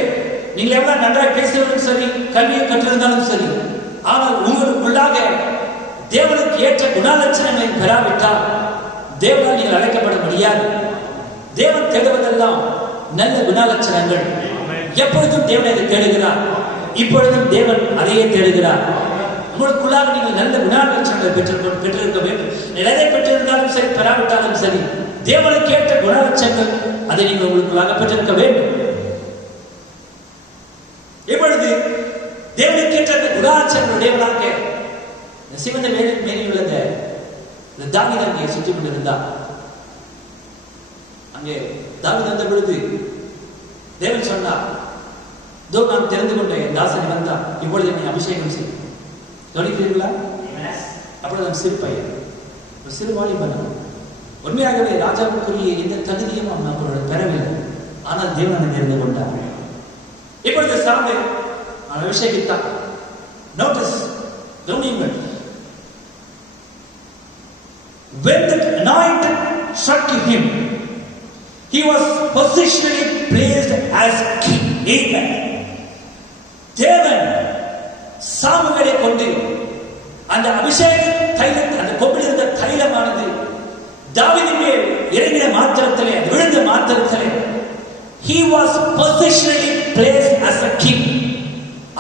நீங்கள் எவ்வளவு நன்றாய் பேசினாலும் சரி, கல்வியை கற்றிருந்தாலும் சரி, ஆனால் உங்களுக்குள்ளாக தேவனுக்கு ஏற்ற குணலட்சணங்களை பெறாவிட்டால் தேவனால் நீங்கள் அழைக்கப்பட முடியாது. தேவன் தேடுவதெல்லாம் நல்ல குணலட்சணங்கள். எப்பொழுதும் தேவன் அதை தேடுகிறார். இப்பொழுதும் தேவன் அதையே தேடுகிறார். உங்களுக்குள்ளாக நீங்கள் நல்ல குணலட்சணங்களை பெற்றிருக்க வேண்டும். எதை பெற்றிருந்தாலும் சரி, பெறாவிட்டாலும் சரி, தேவனுக்கு ஏற்ற குணலட்சணங்கள் அதை நீங்கள் உங்களுக்குள்ளாக பெற்றிருக்க வேண்டும். எப்பொழுது தேவனுக்கு ஏற்ற குணலட்சணங்கள் தேவனாக சிவந்த மேனியுள்ள தாவீது அங்கே சுற்றி கொண்டிருந்தார். அங்கே தாவீது வந்த பொழுது தேவன் சொன்னார், இதோ நான் தெரிந்து கொண்ட என் தாசனை வந்தான், இப்பொழுது என்னை அபிஷேகம் செய்யும். கவனிக்கிறீர்களா? அப்பொழுது நான் சிறு பையன், ஒரு சிறு வாலிபன். உண்மையாகவே ராஜாவுக்குரிய எந்த தகுதியும் அவன் அவரோட பெறவில்லை. ஆனால் தேவன் தெரிந்து கொண்டார். இப்பொழுது சாமி அவன் அபிஷேகித்தான். நோட்டீஸ், கவனியுங்கள். When the anointing struck him, he was positionally placed as king. Amen. தேவன் சாமுவேலை கொண்டு அந்த அபிஷேக தைலம், அந்த கொம்பில் இருந்த தைலமானது தாவீதின் மேல் இறங்கின மாத்திரத்திலே, விழுந்த மாத்திரத்திலே, he was positionally placed as a king.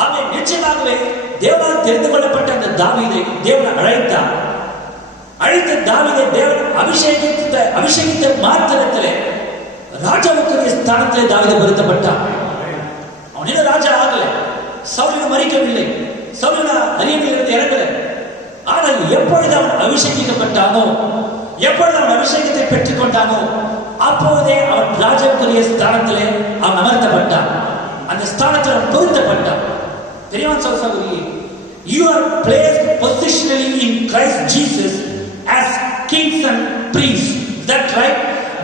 அவன் நிச்சயமாகவே தேவனால் தெரிந்து கொள்ளப்பட்ட அந்த தாவீதை தேவன் அழைத்தார். அழைத்த தாவீதை தேவன் அபிஷேகித்த மாத்திரத்திலே ராஜாவுக்குரிய ஸ்தானத்திலே தாவீது பொருத்தப்பட்டான். அவன் இன்னும் ராஜா ஆகல, சவுல் மரிக்கவில்லை, சவுல் அரியணையிலிருந்து இறங்கல. ஆனால் எப்பொழுது அவன் அபிஷேகிக்கப்பட்டானோ, எப்பொழுது அவன் அபிஷேகத்தை பெற்றுக் கொண்டானோ, அப்போதே அவன் ராஜாவுக்குரிய ஸ்தானத்திலே அவன் அமர்த்தப்பட்டான். அந்த ஸ்தானத்தில் அவன் பொருத்தப்பட்டான். பெரியவான் சகோதரியே, you are placed positionally in Christ Jesus as kings and priests. Is that right?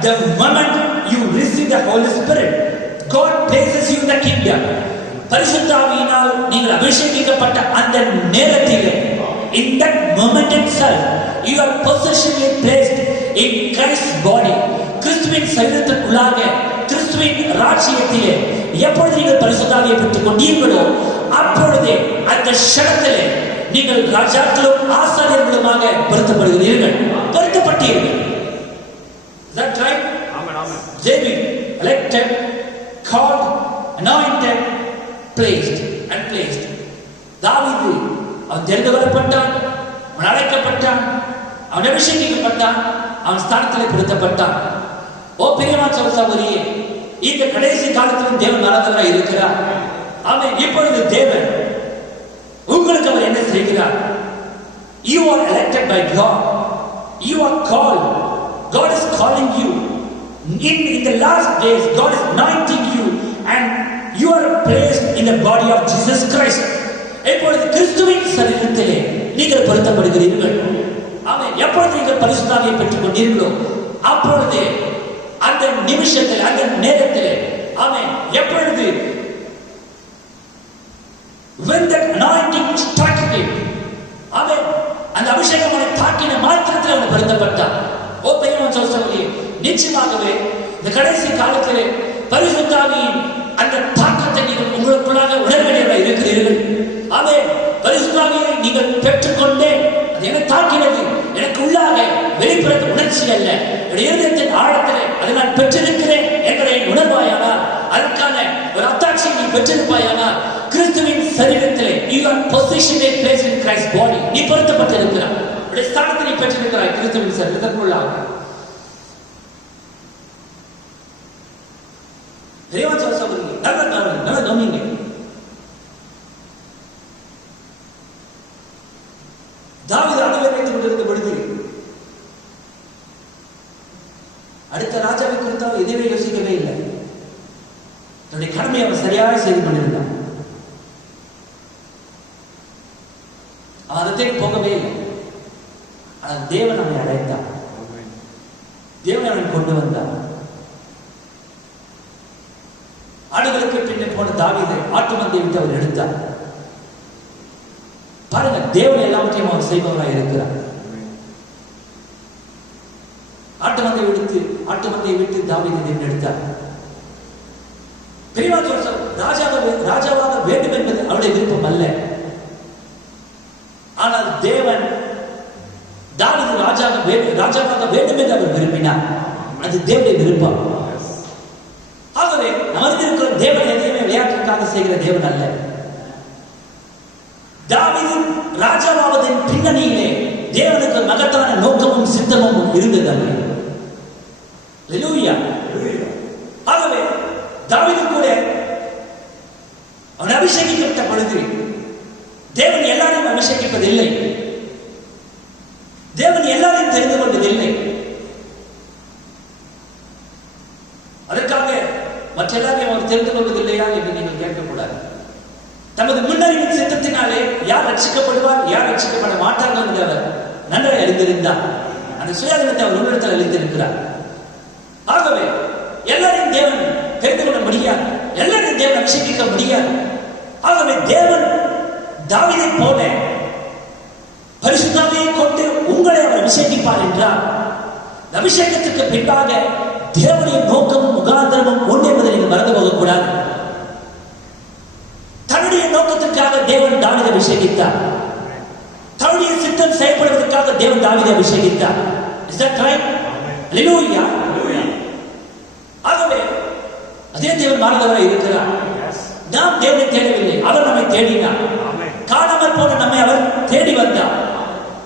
The moment you receive the Holy Spirit, God places you in the kingdom. பரிசுத்த ஆவியினால் நீங்கள் அபிஷேகிக்கப்பட்ட அந்த நேரத்திலே, in that moment itself, you are positionally placed in Christ's body. கிறிஸ்துவின் சரீரத்திற்குள்ளாக, கிறிஸ்துவின் ராஜ்யத்திலே எப்பொழுது நீங்கள் பரிசுத்த ஆவியை பெற்றுக் கொண்டீர்களோ, அப்பொழுதே அந்த க்ஷணத்திலே நீங்கள் ராஜாக்களும் ஆசாரியர்களுமாக பொருத்தப்படுகிறீர்கள், பொருத்தப்பட்டீர்கள். Is that right? David, elected, called, anointed, placed and placed. தாவீது அவன் தெரிந்து கொள்ளப்பட்டான், அவன் அழைக்கப்பட்டான், அவன் அபிஷேகிக்கப்பட்டான், அவன் ஸ்தானத்தில் பொருத்தப்பட்டான். ஓ பிரியமான சகோதரியே, இந்த கடைசி காலத்திலும் தேவன் நல்லவராய் இருக்கிறார். ஆமென். இப்பொழுது தேவன் உங்களுக்கு அவர் என்ன செய்கிறார்? You are elected by God. You are called. God is calling you. In the last days, God is anointing you and you are placed in the body of Jesus Christ. இப்பொழுது கிறிஸ்துவின் சரீரத்திலே நீங்கள் பொருத்தப்படுகிறீர்கள். ஆமென். எப்பொழுது நீங்கள் பரிசுத்த ஆவியை பெற்றுக் கொண்டீர்களோ, அப்பொழுது அந்த நிமிஷத்தில், அந்த நேரத்திலே, ஆமென், எப்பொழுது when that anointing struck him, ஆமென், அந்த அபிஷேகம் அவனை தாக்கின மாத்திரத்தில் அவன் பொருத்தப்பட்டான். ஓ பெரியவன் சகோதரியே, நிச்சயமாகவே இந்த கடைசி காலத்திலே பரிசுத்த ஆவியின் அந்த தாக்கத்தை நீங்கள் உங்களுக்குள்ளாக உணர வேண்டியவராக இருக்கிறீர்கள். ஆமென். பரிசுத்த ஆவியை நீங்கள் பெற்றுக்கொண்டே அது என்ன தாக்கினது? எனக்கு உள்ளாக வெளிப்புற உணர்ச்சி அல்ல, என்னுடைய இதயத்தின் ஆழத்திலே அதை நான் பெற்றிருக்கிறேன் என்பதை உணர்வாயானால், அதற்கான ஒரு அத்தாட்சியை நீ பெற்றிருப்பாயானால், கிறிஸ்துவின் சரீரத்திலே you are positioned in place in Christ's body. நீ பொருத்தப்பட்டிருக்கிறாய், உடைய ஸ்தானத்தை நீ பெற்றிருக்கிறாய் கிறிஸ்துவின் சரீரத்திற்குள்ளாக. தேவன் சொல்லுங்க, நல்ல கவனிங்க. தாவீது அணுவை வைத்துக் கொண்டிருந்த பொழுது அடுத்த ராஜாவை குறித்து அவர் எதுவுமே யோசிக்கவே இல்லை. தன்னுடைய கடமையை அவர் சரியாக செய்து கொண்டிருந்தார். அவர் அதை போகவே இல்லை. ஆனால் தேவன் அவனை அழைத்தார். தேவன் அவன் கொண்டு வந்தார். ஆடுகளுக்கு பின்னே போன தாவீதை ஆட்டு மந்தையை விட்டு அவர் எடுத்தார். பாருங்க, தேவன் எல்லாவற்றையும் அவர் செய்பவராக இருக்கிறார். ஆட்டு மந்தையை விட்டு தாவீதை தேவன் எடுத்தார். ராஜாவாக வேண்டும் என்பது அவருடைய விருப்பம் அல்ல. ஆனால் தேவன் தாவீது ராஜாவாக வேண்டும் என்று அவர் விரும்பினார். அது தேவனுடைய விருப்பம். ஆகவே அமர்ந்திருக்கிற தேவன் எதையுமே விளையாட்டுக்காக செய்கிற தேவன் அல்ல. தாவீது ராஜாவாவதின் பின்னணியிலே தேவனுக்கு மகத்தான நோக்கமும் சித்தமும் இருந்தது அல்ல. ஆகவே தாவீது கூட அவன் அபிஷேகிக்கப்பட்ட பொழுது தேவன் எல்லாரையும் அபிஷேகிப்பதில்லை. தேவன் எல்லாரையும் தெரிந்து கொண்டதில்லை. அதற்காக மற்ற எல்லாரையும் அவர் தெரிந்து கொள்வதில்லையா என்று நீங்கள் கேட்கக்கூடாது. தமது முன்னறிவின் சித்தத்தினாலே யார் ரட்சிக்கப்படுவார், யார் ரட்சிக்கப்பட மாட்டார்கள் என்று அவர் நன்றாக அறிந்திருந்தார். அந்த சுயாதீனத்தை அவர் உள்ளிடத்தில் அளித்திருக்கிறார். ஆகவே எல்லாரையும் தேவன் தெரிந்து கொள்ள முடியாது, எல்லாரையும் தேவன் அபிஷேகிக்க முடியாது. ஆகவே தேவன் தாவீதை போல பரிசுத்தாவியை கொண்டு உங்களை அவர் அபிஷேகிப்பார் என்றார். அபிஷேகத்துக்கு பின்பாக தேவனுடைய நோக்கமும் முகாந்திரமும் ஒன்று என்பதை நீங்கள் மறந்து போகக்கூடாது. தன்னுடைய நோக்கத்திற்காக தேவன் தாவீதை அபிஷேகித்தார். தன்னுடைய சித்தம் செயல்படுவதற்காக தேவன் தாவீதை அபிஷேகித்தார். Is that right? Hallelujah. ஆகவே அதே தேவன் மாறுதவராய் இருக்கிறார். நாம் தேவனை தேடவில்லை, அவர் நம்மை தேடினார். காணாமல் போன நம்மை அவர் தேடி வந்தார்,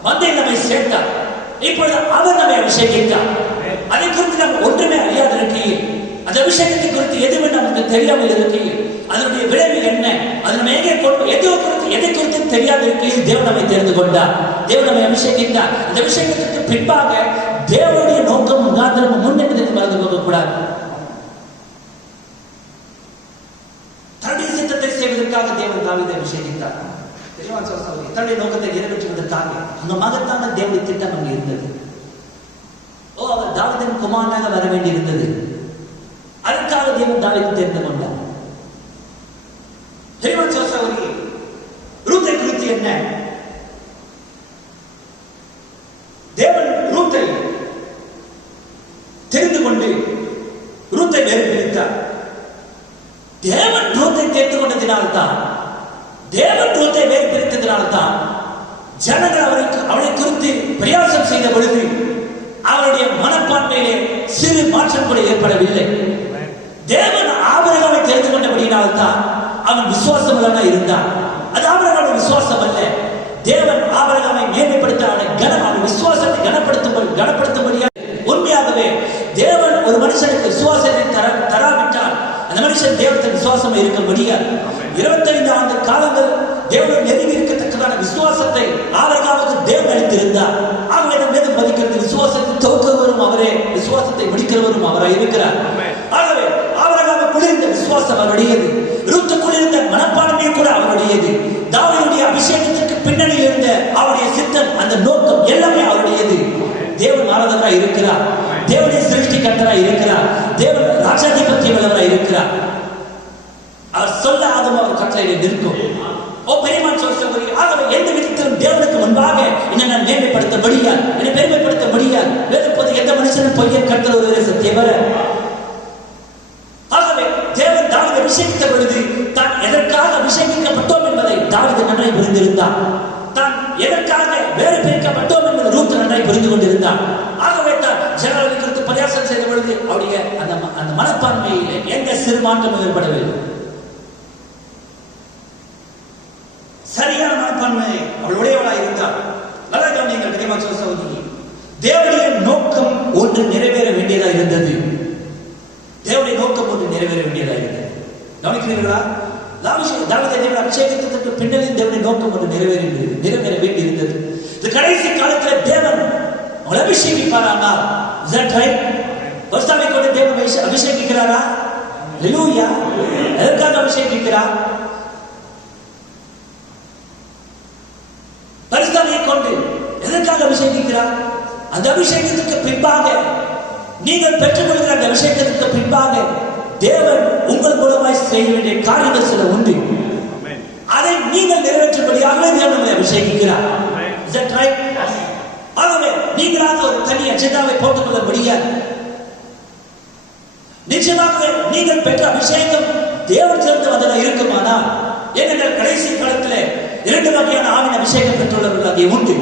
வந்து நம்மை சேர்த்தார். இப்பொழுது அவர் நம்மை அபிஷேகித்தார். அதை குறித்து நாம் ஒன்றுமே அறியாத இருக்கையில், அந்த அபிஷேகத்தை குறித்து எதுவுமே நமக்கு தெரியாமல் இருக்கையில், அதனுடைய விளைவு என்ன, அது நம்ம எங்கே எதை குறித்து தெரியாத இருக்கையில் தேவன் நம்மை தெரிந்து கொண்டார், தேவன் நம்மை அபிஷேகித்தார். அந்த அபிஷேகத்திற்கு பின்பாக தேவனுடைய நோக்கம் முகாந்திரமும் முன் என்பதை மறந்து போகக்கூடாது. தன்னுடைய சித்தத்தை செய்வதற்காக தேவன் தாவீதை அபிஷேகித்தார். தன்னுடைய நோக்கத்தை நிறைவேற்றுவதற்காக அந்த மகத்தான தேவனுடைய திட்டம் அங்கே இருந்தது. அவர் தாவீதின் குமாரனாக வர வேண்டியிருந்தது. அதற்காக தேவன் தாவீதை தெரிந்து கொண்டார். ரூத்தை குறித்து என்ன? தேவன் ரூத்தை தெரிந்து கொண்டு ரூத்தை வேறு பிரித்தார். தேவன் ரூத்தை தெரிந்து கொண்டதினால்தான், தேவன் ரூத்தை வேறு பிரித்ததினால்தான் ஜனங்கள் அவளை குறித்து பிரயாசம் செய்த பொழுது அவருடைய மனப்பான்மையிலே சிறு மாற்றம் கூட ஏற்படவில்லை. தேவன் ஆபிரகாமை தெரிந்து கொண்டபடியினால்தான் அவன் விசுவாசம் உள்ளவனாக இருந்தான். அது ஆபிரகாமுடைய விசுவாசம் அல்ல. தேவன் ஆபிரகாமை மேன்மைப்படுத்த அவன் விசுவாசத்தை கனப்படுத்தும்படியாக. உண்மையாகவே தேவன் ஒரு மனுஷனுக்கு விசுவாசத்தை தராவிட்டால் அந்த மனுஷன் தேவனுக்கு விசுவாசம் இருக்க முடியாது. 25 ஆண்டு காலங்கள் தேவன் நெருங்கி இருக்கத்தக்கதான விசுவாசத்தை ஆபிரகாமுக்கு தேவன் அளித்திருந்தார். ஆகவே வேதம் மதிக்கிறது, விசுவாசத்தை துவக்குவரும் அவரே, விசுவாசத்தை முடிக்கிறவரும் அவராய் இருக்கிறார். ஆகவே ஆபிரகாமுக்குள் இருந்த விசுவாசம் அவருடையது, ரூத்துக்குள் இருந்த மனப்பான்மையை கூட அவருடையது, தாவீதுடைய அபிஷேகத்திற்கு பின்னணியில் இருந்த அவருடைய சித்தம், அந்த நோக்கம் எல்லாமே அவருடையது. தேவன் மாறாதவராய் இருக்கிறார், தேவனுடைய சிருஷ்டிகர்த்தராய் இருக்கிறார், தேவன் ராஜாதிபத்தியம் உள்ளவராய் இருக்கிறார். அவர் சொல்ல ஆகும் அவர் கட்டளையிலே நிற்கும். பெரியமான் சொல்ல, ஆகவே எந்த விதத்திலும் தேவனுக்கு முன்பாக என்னை நான் மேன்மைப்படுத்த முடியாது, என்னை பெருமைப்படுத்த முடியாது. வேதப்போது எந்த மனுஷனும் பொய்யன் கர்த்தர் ஒருவரே சத்தியவர். ஆகவே தேவன் தாவீதை அபிஷேகித்த பொழுது தான் எதற்காக அபிஷேகிக்கப்பட்டோம் என்பதை தாவீது நன்றாய் புரிந்திருந்தார். தான் எதற்காக வேறு பிரிக்கப்பட்டோம் என்பதை ரூத் நன்றாய் புரிந்து கொண்டிருந்தார். ஆகவே தான் ஜனங்களை குறித்து பிரயாசம் செய்த பொழுது அவருடைய அந்த மனப்பான்மையிலே எந்த சிறு மாற்றம் ஏற்படவில்லை. சரியான மனப்பான்மை அவளுடையவளாக இருந்தார். நல்ல நீங்கள் தெரியுமா சகோதரி, தேவனுடைய நோக்கம் ஒன்று நிறைவேற வேண்டியதாக இருந்தது. தேவனுடைய நோக்கம் ஒன்று நிறைவேற வேண்டியதாக இருந்தது. கவனிக்கிறீர்களா? தாவீதை தேவன் அபிஷேகத்திற்கு பின்னணியில் தேவனுடைய நோக்கம் ஒன்று நிறைவேற வேண்டி இருந்தது. இந்த கடைசி காலத்தில் தேவன் அவளை அபிஷேகிப்பாரானால், is that right? பரிசுத்தாவியை கொண்டு தேவன் அபிஷேகிக்கிறாரா? ஹல்லேலூயா. எதற்காக அபிஷேகிக்கிறார்? பரிசுத்தாவியை கொண்டு எதற்காக அபிஷேகிக்கிறார்? அந்த அபிஷேகத்துக்கு பின்பாக நீங்கள் பெற்றுக்கொள்கிற அந்த அபிஷேகத்திற்கு பின்பாக தேவன் உங்கள் மூலமாய் செய்ய வேண்டிய காரியங்கள் சில உண்டு. அதை நீங்கள் நிறைவேற்றும்படியாகவே தேவன் உங்களை அபிஷேகிக்கிறார். Is that right? ஆகவே நீங்களாக ஒரு தனி அஜெண்டாவை போட்டுக்கொள்ள முடியாது. நிச்சயமாக நீங்கள் பெற்ற அபிஷேகம் தேவன் சேர்ந்து வந்ததாக இருக்குமானால், ஏனென்றால் கடைசி காலத்தில் 2 வகையான ஆவின் அபிஷேகம் பெற்றுள்ளவர்கள் அங்கே உண்டு.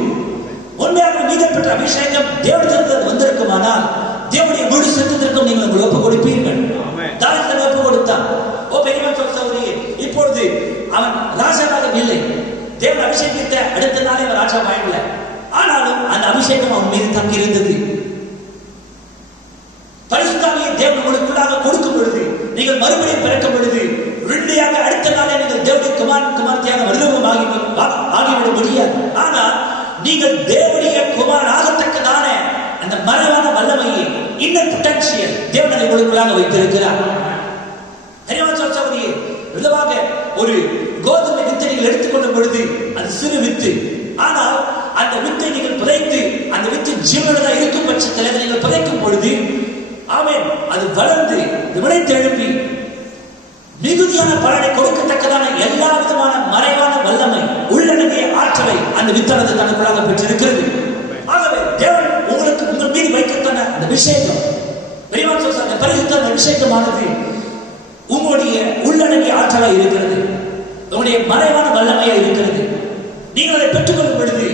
உண்மையாக நீங்கள் பெற்ற அபிஷேகம் தேவன் சேர்ந்து வந்திருக்குமானால் தேவனுடைய முழு சத்தத்திற்கும் நீங்கள் உங்களை ஒப்பு கொடுப்பீர்கள். தாவீது ஒப்பு கொடுத்தான். ஓ பெரியவன் சகோதரியே, இப்பொழுது அவன் ராஜாவாக இல்லை. தேவன் அபிஷேகித்த அடுத்த நாளே அவன் ராஜாவாகவில்லை. ஆனாலும் அந்த அபிஷேகம் அவன் மீது தங்கியிருந்தது. பரிசுத்தாவியை தேவன் உங்களுக்குள்ளாக கொடுக்கும் பொழுது, நீங்கள் மறுபடியும் பிறக்கும் பொழுது, உடனடியாக அடுத்த நாளே நீங்கள் தேவனுடைய குமாரத்தியாக ஆகிவிட முடியாது. ஆனால் நீங்கள் தேவனுடைய குமாரன் ஆகத்தக்கதான அந்த மறைவான வல்லமையை, இன்னும் பொட்டன்ஷியல் தேவன் உங்களுக்குள்ளாக வைத்திருக்கிறார். விதமாக ஒரு கோதுமை வித்தை நீங்கள் எடுத்துக்கொள்ளும் பொழுது அது சிறு வித்து. ஆனால் அந்த வித்தை நீங்கள் புதைத்து, அந்த வித்து ஜீவனுடன் இருக்கும் பட்சத்தில் நீங்கள் புதைக்கும் பொழுது ஆமென், அது வளர்ந்து விளைத்து எழுப்பி மிகுதியான பலனை கொடுக்கத்தக்கதான எல்லா விதமான மறைவான வல்லமை, உள்ளடங்கிய ஆற்றலை அந்த வித்தானது தனக்குள்ளாக பெற்றிருக்கிறது. ஆகவே தேவன் உங்களுக்கு உங்கள் மீது வைக்கத்தான அந்த விஷயம், அந்த பரிசுத்த அபிஷேகமானது உங்களுடைய உள்ளடங்கிய ஆற்றலாக இருக்கிறது, உங்களுடைய மறைவான வல்லமையாக இருக்கிறது. நீங்கள் அதை பெற்றுக்கொள்ளும் பொழுது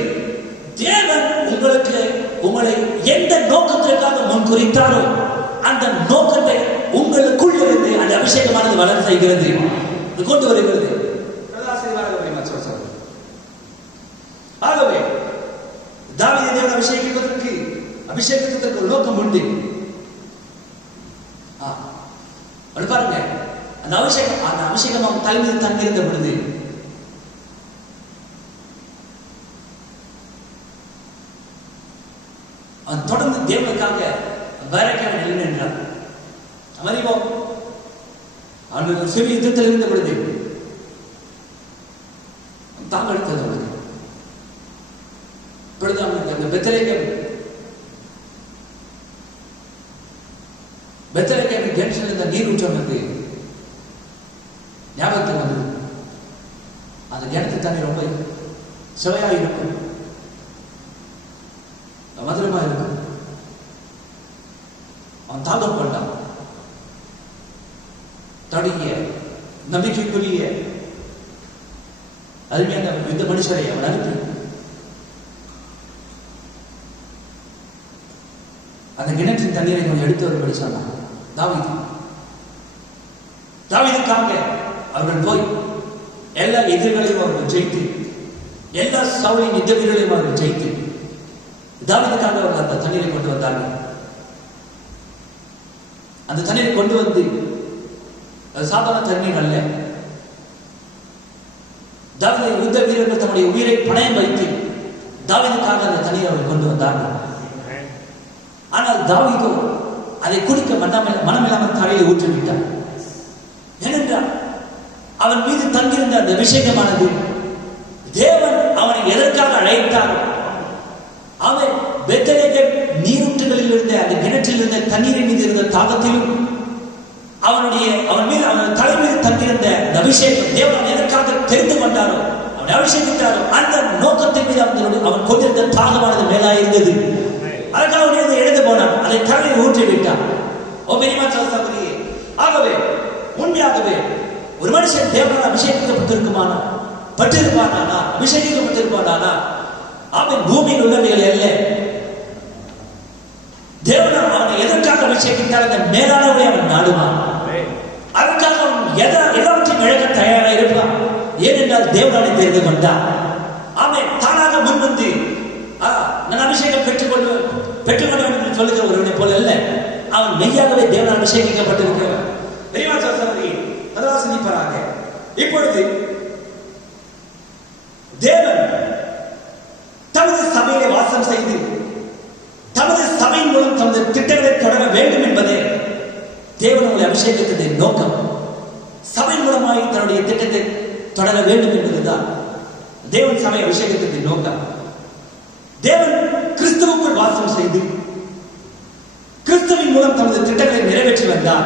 தேவன் உங்களுக்கு உங்களை எந்த நோக்கத்திற்காக முன் குறித்தாரோ அந்த நோக்கத்தை உங்களுக்குள் இருந்து அந்த அபிஷேகமானது வளர செய்கிறது, கொண்டு வருகிறது. ஆகவே தாவீதை தேவன் அபிஷேகத்திற்கு ஒரு நோக்கம் உண்டு. பாருங்க, அந்த அபிஷேகம் அவன் தலைமையில் தங்கியிருந்த பொழுது அவன் தொடர்ந்து தேவனுக்காக வேலைக்காக நின்றான். அறிவோம், அவன் சிறு யுத்தத்தில் இருந்த பொழுது தாங்கெடுத்தது அவனுக்கு. இப்பொழுது அவனுக்கு அந்த பெத்தலேகேம் ஜங்ஷன்ல இருந்த நீர் ஊற்றம் வந்து ஞாபகத்துக்கு வந்தது. அந்த கிணத்து தண்ணி ரொம்ப சுவையா இருக்கும், மதுரமா இருக்கும். அவன் தாகம் கொண்டான். தடிய நம்பிக்கைக்குரிய அருமையான இந்த மனுஷரை அவன் அனுப்பி அந்த கிணற்றின் தண்ணீரை கொஞ்சம் எடுத்து வரும்படி சொன்னான். தாவீதுக்காக அவர்கள் போய் எல்லா எதிர்களையும் அவர்கள் ஜெயித்து, எல்லா சவுலின் யுத்த வீரர்களையும் அவர்கள் ஜெயித்து தாவீதுக்காக அவர்கள் அந்த தண்ணீரை கொண்டு வந்தார்கள். அந்த தண்ணீரை கொண்டு வந்து சாதாரண தண்ணீர் அல்ல. தாவீது யுத்த வீரர்கள் தம்முடைய உயிரை பணயம் வைத்து தாவீதுக்காக அந்த தண்ணீரை அவர்கள் கொண்டு வந்தார்கள். ஆனால் தாவீதோ அதை குடிக்க மனமில்லாமல் தலையில் ஊற்றிவிட்டான். ஏனென்றால் அவன் மீது தங்கியிருந்த அந்த அபிஷேகமானது தேவன் அவனை எதற்காக அழைத்தாரோ, அவன் பெத்லகேம் நீரூற்றுகளில் இருந்த அந்த கிணற்றில் இருந்த தண்ணீரின் மீது இருந்த தாகத்திலும் அவன் மீது அவன் தலை மீது தங்கியிருந்த அந்த அபிஷேகம் தேவன் எதற்காக தெரிந்து கொண்டாரோ, அவனை அபிஷேகித்தாரோ, அந்த நோக்கத்தின் மீது அவன் கொண்டிருந்த தாகமானது மேலாயிருந்தது. அதற்காக அவன் எழுந்து போனான், அதை தலையில் ஊற்றிவிட்டான். ஓ பெரியமா சகோதரியே, ஆகவே உண்மையாகவே ஒரு மனுஷன் தேவனால் அபிஷேகிக்கப்பட்டிருக்குமானா, அபிஷேகிக்கப்பட்டிருப்பானா, அவன் பூமியில் உள்ளவைகள் அல்ல. தேவனால் அவனை எதற்காக அபிஷேகித்தார், அந்த மேலானவரை அவன் நாடுவான். அதற்காக அவன் எல்லாவற்றையும் இழக்க தயாராக இருப்பான். ஏனென்றால் தேவனாலை தெரிந்து கொண்டான். அவன் தானாக முன்வந்து நான் அபிஷேகம் பெற்றுக்கொள்ள வேண்டும் என்று சொல்லுகிற ஒருவனை போல அல்ல, அவன் மெய்யாகவே தேவனால் அபிஷேகிக்கப்பட்டிருக்கிறவன். பெரியவா சகோதரி சிந்திப்பாராக. இப்பொழுது தேவன் தமது சபையிலே வாசம் செய்து தமது சபையின் மூலம் தமது திட்டங்களை தொடர வேண்டும் என்பதே தேவன் உங்களை அபிஷேகத்தின் நோக்கம். சபை மூலமாய் தன்னுடைய திட்டத்தை தொடர வேண்டும் என்பதுதான் தேவன் சபை அபிஷேகத்தின் நோக்கம். தேவன் கிறிஸ்துவுக்குள் வாசம் செய்து கிறிஸ்துவின் மூலம் தமது திட்டங்களை நிறைவேற்றி வந்தார்.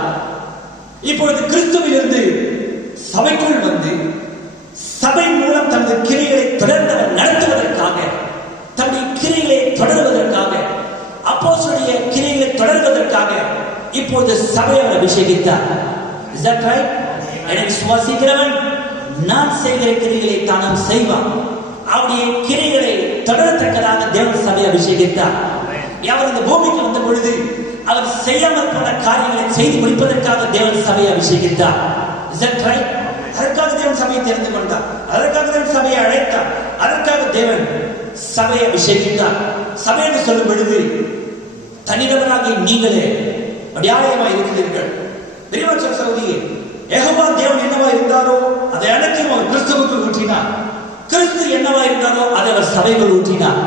இப்பொழுது கிறிஸ்துவிலிருந்து சபைக்குள் வந்து சபை மூலம் தமது கிரியைகளை தொடர்ந்து நடத்துவதற்காக, தம்முடைய கிரியைகளை தொடர்வதற்காக, அப்போஸ்தலருடைய கிரியைகளை தொடர்வதற்காக இப்பொழுது சபையை அபிஷேகித்தார். Is that right? என்னை விசுவாசிக்கிறவன் நான் செய்கிற கிரியைகளை தானும் செய்வான். அவருடைய கிரியைகளை தொடரத்தக்கதாக தேவன் சபையை அபிஷேகித்தார். அவர் இந்த பூமிக்கு வந்த பொழுது அவர் செய்யாமல் போன காரியங்களை செய்து முடிப்பதற்காக தேவன் சபையை அபிஷேகித்தார். Is that right? அதற்காக தேவன் சபையை தெரிந்து கொண்டார். அதற்காக தேவன் சபையை அழைத்தார். அதற்காக தேவன் சபையை அபிஷேகித்தார். சபை என்று சொல்லும் பொழுது தனிநபராகிய நீங்களே அடையாளமாய் இருக்கிறீர்கள். பெரியவர் சகோதரியே, யெகோவா தேவன் என்னவா இருந்தாரோ அதை அனைத்தையும் அவர் கிறிஸ்துவுக்குள் ஊற்றினார். கிறிஸ்து என்னவா இருந்தாரோ அதை அவர் சபைக்குள் ஊற்றினார்.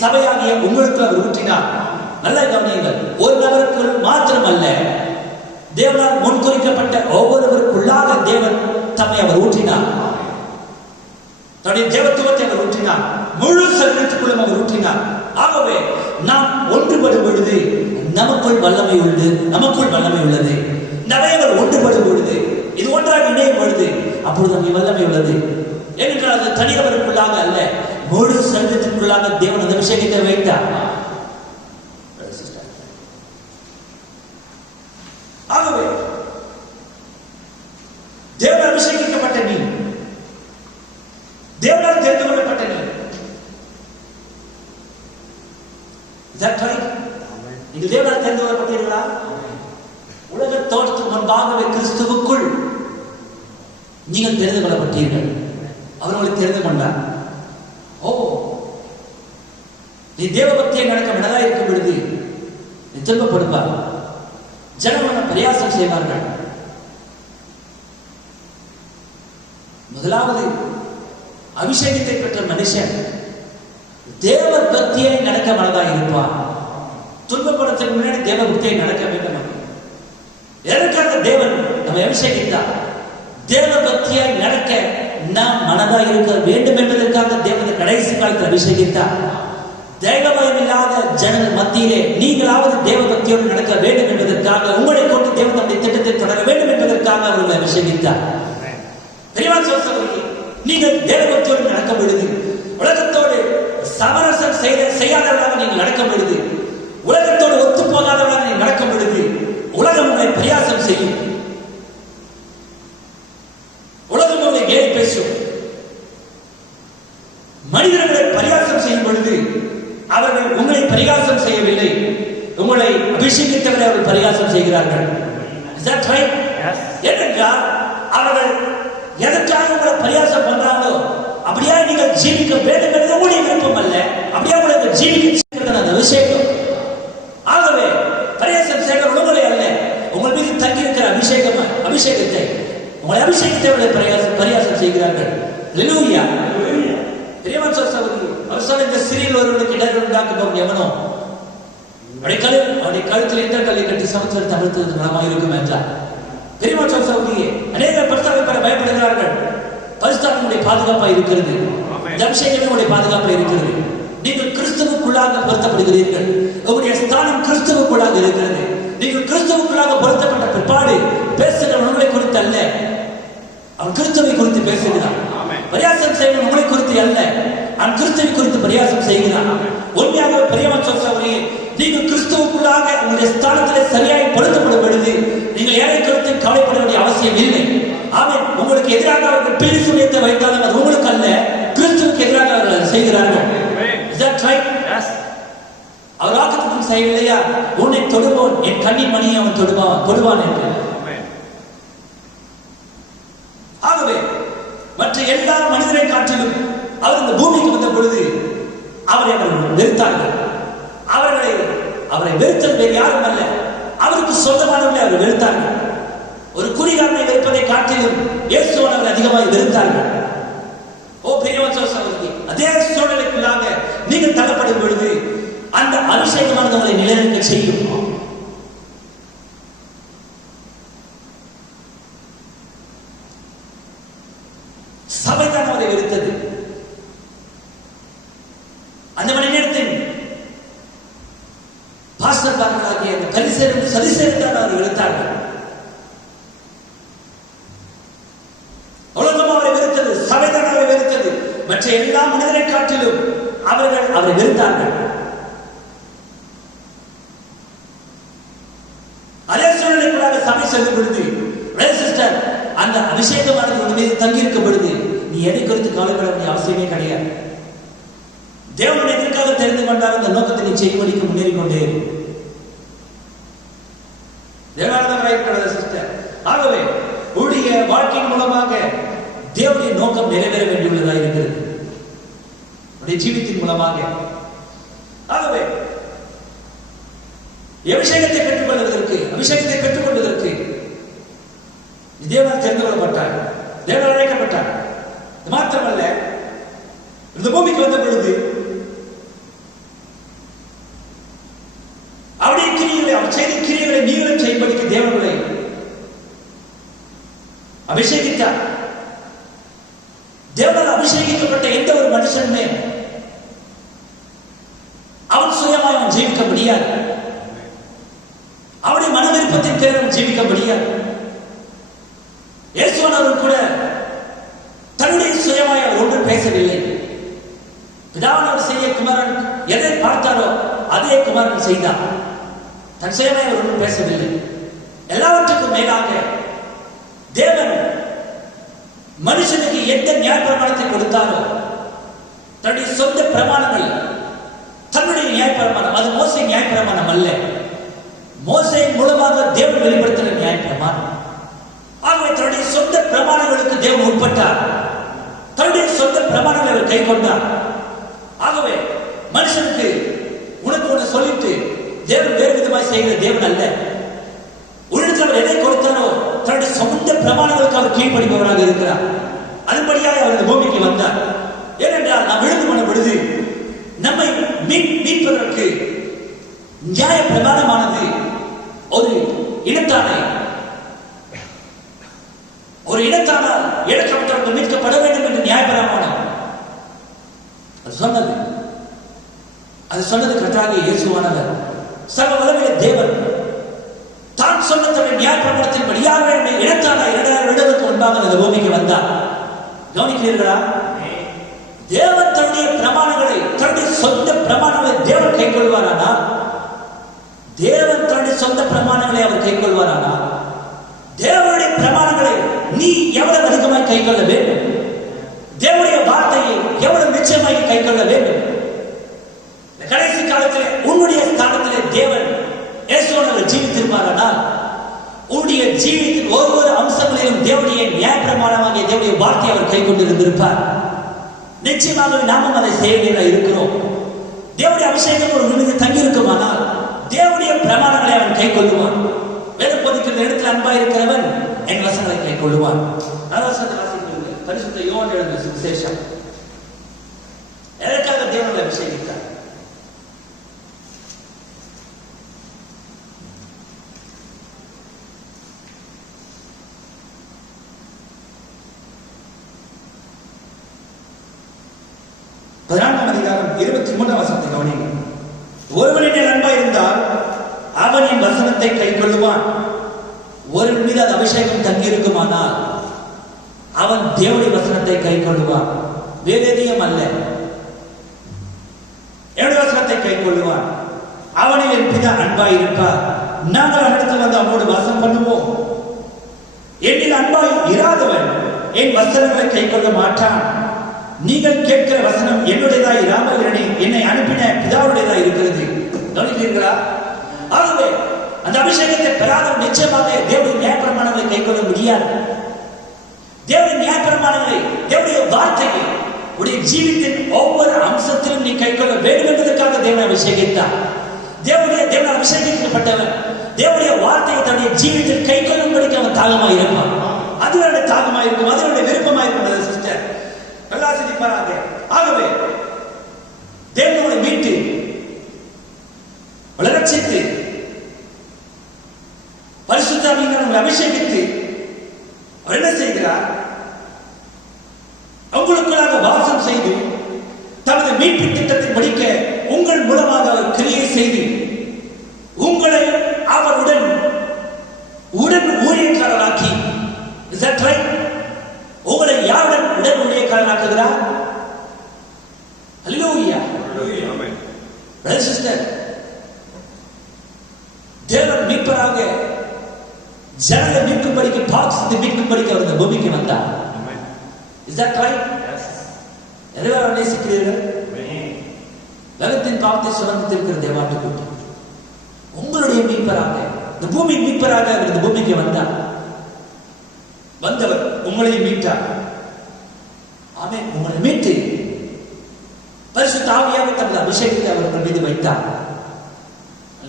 சபையாகிய உங்களுக்கு அவர் ஊற்றினார். நல்ல கவனியுங்கள். ஒரு நபருக்குள் மாத்திரமல்ல, தேவனால் முன்குறிக்கப்பட்ட ஒவ்வொருவருக்குள்ளாக தேவன் தம்மை அவர் ஊற்றினார். தன்னுடைய தேவத்துவத்தை அவர் ஊற்றினார். முழு சரீரத்துக்குள்ளும் அவர் ஊற்றினார். ஆகவே நாம் ஒன்றுபடும் பொழுது நமக்குள் வல்லமை உண்டு, நமக்குள் வல்லமை உள்ளது. நிறையவர் ஒன்றுபடும் பொழுது, இது ஒன்றாக இணையும் பொழுது அப்பொழுது நமக்கு வல்லமை உள்ளது. ஏனென்றால் அது தனிநபருக்குள்ளாக அல்ல, முழு சரீரத்திற்குள்ளாக தேவன் அந்த அபிஷேகத்தை வைத்தார். ஆகவே தேவன் அபிஷேகிக்கப்பட்ட நீ, தேவனால் தெரிந்து கொள்ளப்பட்ட நீ, நீங்கள் தேவனால் தெரிந்து கொள்ளப்பட்டீர்களா? உலக தோற்றத்துக்கு முன்பாகவே கிறிஸ்துவுக்குள் நீங்கள் தெரிந்து கொள்ளப்பட்டீர்கள். அவர்களை தெரிந்து கொண்டார். ஓ, நீ தேவ பக்தியை நடக்க விடதா இருக்கும் பொழுது நீ திரும்பப்படுவார். ஜனமான பிரயாசம் செய்வார்கள். முதலாவது அபிஷேகத்தை பெற்ற மனுஷன் தேவ பக்தியை நடக்க மனதாக இருப்பார். துன்பப்படத்துக்கு முன்னாடி தேவ பக்தியை நடக்க வேண்டும். எதற்காக தேவன் நம்மை அபிஷேகித்தார்? தேவ பக்தியாய் நடக்க நாம் மனதாக இருக்க வேண்டும் என்பதற்காக தேவன் கடைசி காலத்தில் அபிஷேகித்தார். தெய்வபயம் இல்லாத ஜனங்கள் மத்தியிலே நீங்களாவது தேவ பக்தியோடு நடக்க வேண்டும் என்பதற்காக, உங்களை கொண்டு தேவன் தம்முடைய திட்டத்தை தொடர வேண்டும் என்பதற்காக அவர்களை அபிஷேகித்தார். நீங்கள் தேவ பக்தியோடு நடக்க பொழுது, உலகத்தோடு சமரசம் செய்யாதவர்களாக நீங்கள் நடக்க பொழுது, உலகத்தோடு ஒத்து போகாதவர்களாக நீங்கள் நடக்க பொழுது, உலகம் உங்களை பிரயாசம் செய்யும். உலகம் உங்களை கேலி பேசும். மனிதர்களை பரிகாசம் செய்யும் பொழுது அவர்கள் உங்களை பரிகாசம் செய்யவில்லை, உங்களை அபிஷேகித்தவரை அவர்கள் பரிகாசம் செய்கிறார்கள். Is that right? ஏனென்றால் அவர்கள் எதற்காக உங்களை பரிகாசம் பண்றாங்களோ அப்படியே நீங்கள் ஜீவிக்க வேண்டும் என்பது உங்களுடைய விருப்பம் அல்ல, அப்படியே உங்களுக்கு ஜீவிக்க அந்த அபிஷேகம். ஆகவே பரிகாசம் செய்கிற உங்களை அல்ல, உங்கள் மீது தங்கியிருக்கிற அபிஷேகத்தை உங்களை அபிஷேகித்தவர்களை பரிகாசம் செய்கிறார்கள். ஹல்லேலூயா. பெரியவன் சகோதரி, அவர் சொல்ல இந்த சிறியில் ஒருவனுக்கு இடர்கள் உண்டாக்குபவன் எவனோ அவருடைய கழுத்தில் எந்த கல்லை கட்டி சமுத்திரத்தை அமிழ்த்துவது நலமாக இருக்கும் என்றார். பெரியவன் சகோதரியே, அநேக பரிசுத்தவான்கள் பெற பயப்படுகிறார்கள். பரிசுத்தவான்களுடைய பாதுகாப்பாக இருக்கிறது, அபிஷேகமே பாதுகாப்பாக இருக்கிறது. நீங்கள் கிறிஸ்துவுக்குள்ளாக பொருத்தப்படுகிறீர்கள். உங்களுடைய ஸ்தானம் கிறிஸ்துவுக்குள்ளாக இருக்கிறது. நீங்கள் கிறிஸ்துவுக்குள்ளாக பொருத்தப்பட்ட பிற்பாடு பேசுகிற உங்களை குறித்து அல்ல, அவன் கிறிஸ்துவை குறித்து பேசுகிறான். பரியாசம் செய்வன் உங்களை குறித்து அல்ல, அவன் கிறிஸ்துவை குறித்து பரியாசம் செய்கிறான். உண்மையாக பெரியவன் சகோதரியே, நீங்கள் கிறிஸ்துவுக்குள்ளாக உங்களுடைய ஸ்தானத்திலே சரியாய் பொருத்தப்படும் பொழுது நீங்கள் யாரை குறித்து கவலைப்பட வேண்டிய அவசியம் இல்லை. ஆமென். உங்களுக்கு எதிராக அவர்கள் பில்லி சுனியத்தை வைத்தாலும் அது உங்களுக்கு அல்ல, கிறிஸ்துவுக்கு எதிராக அவர்கள் செய்கிறார்கள். Is that right? Yes. அவர் வாக்குத்தத்தம் செய்யவில்லையா? உன்னை தொடுவோன், என் கண்ணின் மணியை அவன் தொடுவான் என்று. ஆகவே மற்ற எல்லா மனிதரை காட்டிலும் அவர் இந்த பூமிக்கு வந்த பொழுது அவரை அவர்கள் வெறுத்தார்கள். அவரை வெறுத்தது வேறு யாரும் அல்ல, அவருக்கு சொந்தமானவர்களை அவர் வெறுத்தார்கள். ஒரு குறிகாரனை வெறுப்பதை காட்டிலும் இயேசுவானவர்கள் அதிகமாக வெறுத்தார்கள். ஓ பெரியவன் சகோதரி, அதே சூழலுக்குள்ளாக நீங்கள் தள்ளப்படும் பொழுது அந்த அபிஷேகமானது உங்களை நிலைநிற்க செய்யும். சபைதான் அவரை வெறுத்தது. அந்த மணி நேரத்தில் பாஸ்டர்மார்களாகிய அந்த பரிசேயரும் சதிசேரத்தான் அவர்கள் வெறுத்தார்கள். உலகம் அவரை வெறுத்தது, சபைதான் அவரை வெறுத்தது, மற்ற எல்லா மனிதரை காட்டிலும் அவர்கள் அவரை வெறுத்தார்கள். அதே சூழ்நிலைக்குள்ளாக சபை செல்லும் பொழுது சிஸ்டர், அந்த அபிஷேகமானது உன் மீது தங்கி இருக்கும் பொழுது நீ எதை குறித்து கவலைப்பட வேண்டிய அவசியமே கிடையாது. தேவனுடைய எதற்காக தெரிந்து கொண்டால் அந்த நோக்கத்தை நீ செய்வதற்கு முன்னேறி கொண்டே சிஸ்டர். ஆகவே உடைய வாழ்க்கையின் மூலமாக தேவனுடைய நோக்கம் நிறைவேற வேண்டியுள்ளதாக இருக்கிறது, உடைய ஜீவித்தின் மூலமாக. ஆகவே அபிஷேகத்தை பெற்றுக்கொள்வதற்கு தேவனால் தெரிந்து கொள்ளப்பட்டார், தேவனால் அழைக்கப்பட்டார். மாத்திரமல்ல, இந்த பூமிக்கு வந்த பொழுது அவருடைய கிரியைகளை, அவர் செய்த கிரியைகளை நீங்களும் செய்வதற்கு தேவனை அபிஷேகித்தார். தேவனால் அபிஷேகிக்கப்பட்ட எந்த ஒரு மனுஷனுமே அவன் சுயமாக அவன் ஜீவிக்க முடியாது, அவருடைய மன விருப்பத்தின் பேர் ஜீவிக்க முடியாது. இயேசுவானவர் கூட தன்னுடைய சுயமாய் அவர் ஒன்றும் பேசவில்லை. பிதாவானவர் செய்ய குமாரன் எதை பார்த்தாரோ அதே குமாரன் செய்தார். தன் சுயமாய் அவர் ஒன்றும் பேசவில்லை. எல்லாவற்றுக்கும் மேலாக தேவன் மனுஷனுக்கு எந்த நியாய பிரமாணத்தை கொடுத்தாரோ தன்னுடைய சொந்த பிரமாணங்கள், தன்னுடைய நியாய பிரமாணம், அது மோசே நியாய பிரமாணம் அல்ல, மோசேயின் மூலமாக தேவன் வெளிப்படுத்தின நியாய பிரமாணம். ஆகவே தன்னுடைய சொந்த பிரமாணங்களுக்கு தேவன் உட்பட்டார், தன்னுடைய சொந்த பிரமாணங்களை அவர் கை கொண்டார். ஆகவே மனுஷனுக்கு உனக்கு ஒன்று சொல்லிட்டு தேவன் வேறு விதமாய் செய்கிற தேவன் அல்ல. உன்னிடத்தில் அவர் எதை கொடுத்தாரோ தன்னுடைய சொந்த பிரமாணங்களுக்கு அவர் கீழ்ப்படிப்பவராக இருக்கிறார். அதன்படியாக அவர் இந்த பூமிக்கு வந்தார். ஏனென்றால் நாம் விழுந்து கொண்ட பொழுது நம்மை மீட்பதற்கு நியாய பிரமாணமானது ஒரு இனத்தானால் இழக்கப்பட்டவர்கள் மீட்கப்பட வேண்டும் என்று நியாய பிரமாணம் அது சொன்னது கர்த்தராகிய இயேசுவானவர். சர்வ வல்லமையுள்ள தேவன் தான் சொன்ன தன்னுடைய நியாய பிரமாணத்தின் படியாக இனத்தான 2000 வருடங்களுக்கு முன்பாக அந்த பூமிக்கு வந்தார். கவனிக்கிறீர்களா? தேவன் தன்னுடைய பிரமாணங்களை, தன்னுடைய சொந்த பிரமாணங்களை தேவன் கை கொள்வாரானால், தேவன் தன்னுடைய சொந்த பிரமாணங்களை அவர் கை கொள்வாரானால், தேவனுடைய பிரமாணங்களை நீ எவ்வளவு அதிகமாய் கை கொள்ள வேண்டும், தேவனுடைய வார்த்தையை எவ்வளவு நிச்சயமாய் கை கொள்ள வேண்டும். கடைசி காலத்தில் உன்னுடைய ஸ்தானத்திலே தேவன் இயேசுவோடு ஜீவித்திருப்பாரானால் உன்னுடைய ஜீவித்தின் ஒவ்வொரு அம்சங்களிலும் தேவனுடைய நியாய பிரமாணமாகிய தேவனுடைய வார்த்தையை அவர் கை கொண்டு இருந்திருப்பார். நிச்சயமாக நாமும் அதை செய்ய இருக்கிறோம். தேவனுடைய அபிஷேகம் ஒரு மீது தங்கி இருக்குமானால் தேவனுடைய பிரமாணங்களை அவன் கை கொள்ளுவான். வேதம் போதிக்கிற இடத்தில் அன்பா இருக்கிறவன் என் வசனங்களை கை கொள்ளுவான். பரிசுத்த யோவான் எழுதின சுவிசேஷம். எதற்காக தேவனை அபிஷேகித்தார்? அதிகாரம் 23 வசனத்தை கவனியுங்கள். ஒருவனின் அன்பா இருந்தால் அவன் என் வசனத்தை கை கொள்ளுவான். ஒரு மீது அது அபிஷேகம் தங்கி இருக்குமானால் அவன் தேவனுடைய வசனத்தை கை கொள்ளுவான், வேதேதியம் அல்ல. என்னுடைய வசனத்தை கை கொள்ளுவான். அவனில் என் பிதா அன்பாய் இருப்பார், நாங்கள் அவனிடத்தில் வந்து அவனோடு வாசம் பண்ணுவோம். என்னில் அன்பாய் இராதவன் என் வசனங்களை கை கொள்ள மாட்டான். நீங்கள் கேட்கிற வசனம் என்னுடையதாய் இராமல் என்னை அனுப்பின பிதாவுடையதாய் இருக்கிறது. கவனிக்கிறீர்களா? ஆகவே அந்த அபிஷேகத்தை பெறாதவன் நிச்சயமாக தேவனுடைய நியாய பிரமாணங்களை கை கொள்ள முடியாது. தேவனுடைய நியாய பிரமாணங்களை, தேவனுடைய வார்த்தையை உடைய ஜீவித்தின் ஒவ்வொரு அம்சத்திலும் நீ கை கொள்ள வேண்டும் என்பதற்காக தேவனை அபிஷேகித்தார். தேவனால் அபிஷேகிக்கப்பட்டவன் தேவனுடைய வார்த்தையை தன்னுடைய ஜீவித்தில் கை கொள்ளும்படிக்கு அவன் தாகமாக இருப்பான். அது அவருடைய தாகமாக இருக்கும், அது அவருடைய விருப்பமாக இருக்கும். சிஸ்டர் நல்லா சிந்திப்பாராங்க. ஆகவே தேவனை மீட்டு வளர்ச்சித்து பரிசுத்த ஆவியினால் அபிஷேகித்து அவர் என்ன செய்கிறார்? உங்களுக்குள்ளாக வாசம் செய்து தமது மீட்பு திட்டத்தை முடிக்க உங்கள் மூலமாக அவர் கிரியை செய்து உங்களை அவருடன் ஜனங்களை மீட்கும்படிக்கு பாக்ஸ் மீட்கும்படிக்கு அவர் இந்த பூமிக்கு வந்தார். Is that right? Yes. எல்லோரும் நேசிக்கிறீர்கள்? உலகத்தின் பாவத்தை சுமந்திருக்கிற தேவாட்டுக்குட்டி உங்களுடைய மீட்பராக, இந்த பூமி மீட்பராக அவர் இந்த பூமிக்கு வந்தார். வந்தவர் உங்களை மீட்டார். ஆமென். உங்களை மீட்டு பரிசுத்த ஆவியாக தனது அபிஷேகத்தை அவர்கள் மீது வைத்தார்.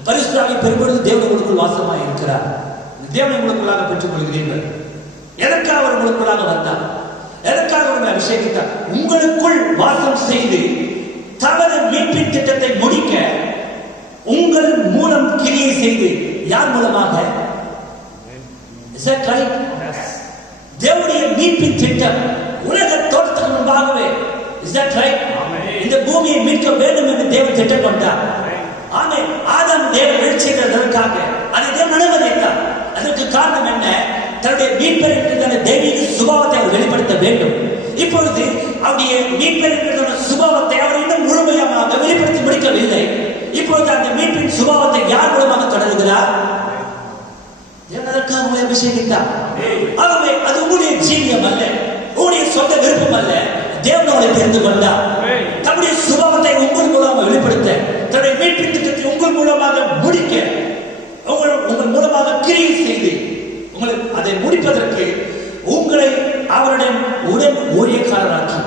பரிசுத்த ஆவி பெரும்பொழுது தேவன் உங்களுக்குள் வாசமாக இருக்கிறார். தேவனை உங்களுக்குள்ளாக பெற்றுக் கொள்கிறீர்கள். எதற்காக அவர் உங்களுக்குள்ளாக வந்தார்? எதற்காக உங்களை அபிஷேகித்தார்? உங்களுக்குள் வாசம் செய்து தனது மீட்பின் திட்டத்தை முடிக்க உங்கள் மூலம் கிரியை செய்து, யார் மூலமாக? தேவனுடைய மீட்பின் திட்டம் உலக தோற்றத்துக்கு முன்பாகவே இந்த பூமியை மீட்க வேண்டும் என்று தேவன் திட்டம் கொண்டார். ஆமென். ஆதாம் தேவன் எழுச்சியதற்காக அதை தேவன் அனுமதித்தார். அதற்கு காரணம் என்ன? தன்னுடைய மீட்பர் என்கிற தெய்வீக சுபாவத்தை அவர் வெளிப்படுத்த வேண்டும். இப்பொழுது அவருடைய மீட்பர் என்கிற சுபாவத்தை அவர் இன்னும் முழுமையாக வெளிப்படுத்தி முடிக்கவில்லை. இப்பொழுது அந்த மீட்பின் சுபாவத்தை யார் மூலமாக தொடர்கிறார்? அதற்காக உங்களை அபிஷேகித்தார். ஆகவே அது உங்களுடைய ஜீவியம் அல்ல, உங்களுடைய சொந்த விருப்பம் அல்ல. தேவன் உங்களை தெரிந்து கொண்டார். தன்னுடைய சுபாவத்தை உங்கள் மூலமாக வெளிப்படுத்த, தன்னுடைய மீட்பின் திட்டத்தை உங்கள் மூலமாக முடிக்க, உங்கள் மூலமாக கிரியை செய்து உங்களை அதை முடிப்பதற்கு உங்களை அவருடன் உடன் ஊழியக்காரராக்கி,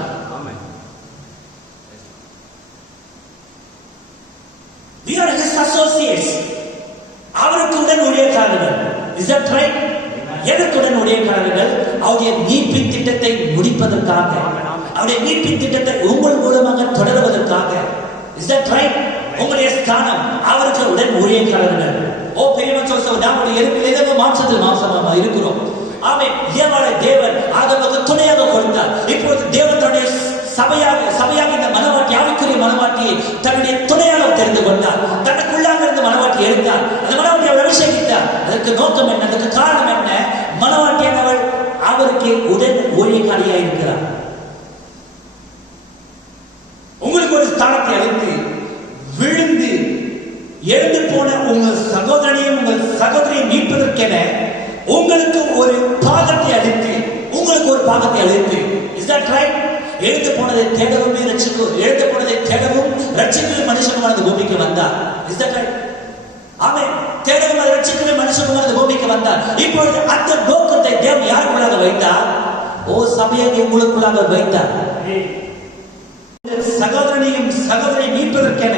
we are his associates, அவருக்கு உடன் ஊழியக்காரர்கள். Is that right? எதற்குடன் ஊழியக்காரர்கள்? அவருடைய மீட்பின் திட்டத்தை முடிப்பதற்காக, அவருடைய மீட்பின் திட்டத்தை உங்கள் மூலமாக தொடருவதற்காக. Is that right? உங்களுடைய ஸ்தானம் அவருக்கு உடன் ஊழியக்காரர்கள். ஓ பெரியவன் சொல்ல, நம்முடைய எலும்பில் மாம்சத்தில் மாம்சமாக இருக்கிறோம். ஆமென். ஏவாளை தேவன் ஆதாமுக்கு துணையாக கொடுத்தார். இப்பொழுது தேவன் தன்னுடைய சபையாக இந்த மனவாட்டி, ஆவிக்குரிய மனவாட்டியை தன்னுடைய துணையாக தெரிந்து கொண்டார். தனக்குள்ளாக இருந்து மனவாட்டி எடுத்தார். அந்த மனவாட்டி அவர் அபிஷேகித்தார். அதற்கு நோக்கம் என்ன? அதற்கு காரணம் என்ன? மனவாட்டியானவள் அவருக்கு உடன் ஊழியக்காரியாக இருக்கிறார். உங்களுக்கு ஒரு ஸ்தானத்தை அளித்து விழுந்து எழுந்து போன உங்கள் சகோதரனையும் உங்கள் சகோதரியை மீட்பதற்கென உங்களுக்கு ஒரு பாகத்தை அளித்து, உங்களுக்கு ஒரு பாகத்தை அளித்து. Is that right? எழுந்து போனதை தேடவும் எழுந்து போனதை தேடவும் ரட்சிக்கும் மனுஷனுமான பூமிக்கு வந்தார். Is that right? ஆமென். தேடவும் ரட்சிக்கும் மனுஷனுமான பூமிக்கு வந்தார். இப்பொழுது அந்த நோக்கத்தை தேவன் யாருக்குள்ளாக வைத்தார்? ஓ சபையை உங்களுக்குள்ளாக வைத்தார். சகோதரனையும் சகோதரியை மீட்பதற்கென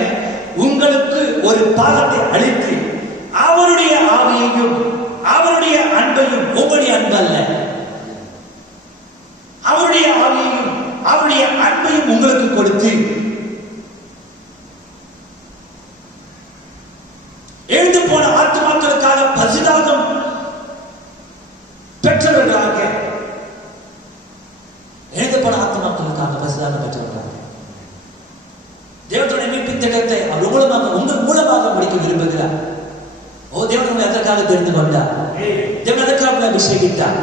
உங்களுக்கு ஒரு பாகத்தை அளித்து அவருடைய ஆவியையும் அவருடைய அன்பையும், உங்களுடைய அன்பு அல்ல, அவருடைய ஆவியையும் அவருடைய அன்பையும் உங்களுக்கு கொடுத்து எழுந்து போன ஆத்துமாக்களுக்காக பரிதாபம் பெற்றவர்களாக, எழுந்து போன ஆத்துமாக்களுக்காக பரிதாபம் பெற்றவர்களாக தேவனுடைய மீட்பின் திட்டத்தை அவர் மூலமாக உங்கள் மூலமாக முடிக்க விரும்புகிறார். ஓ தேவன் உங்களை அதற்காக தெரிந்து கொண்டார். தேவன் அதற்காக அபிஷேகித்தார்.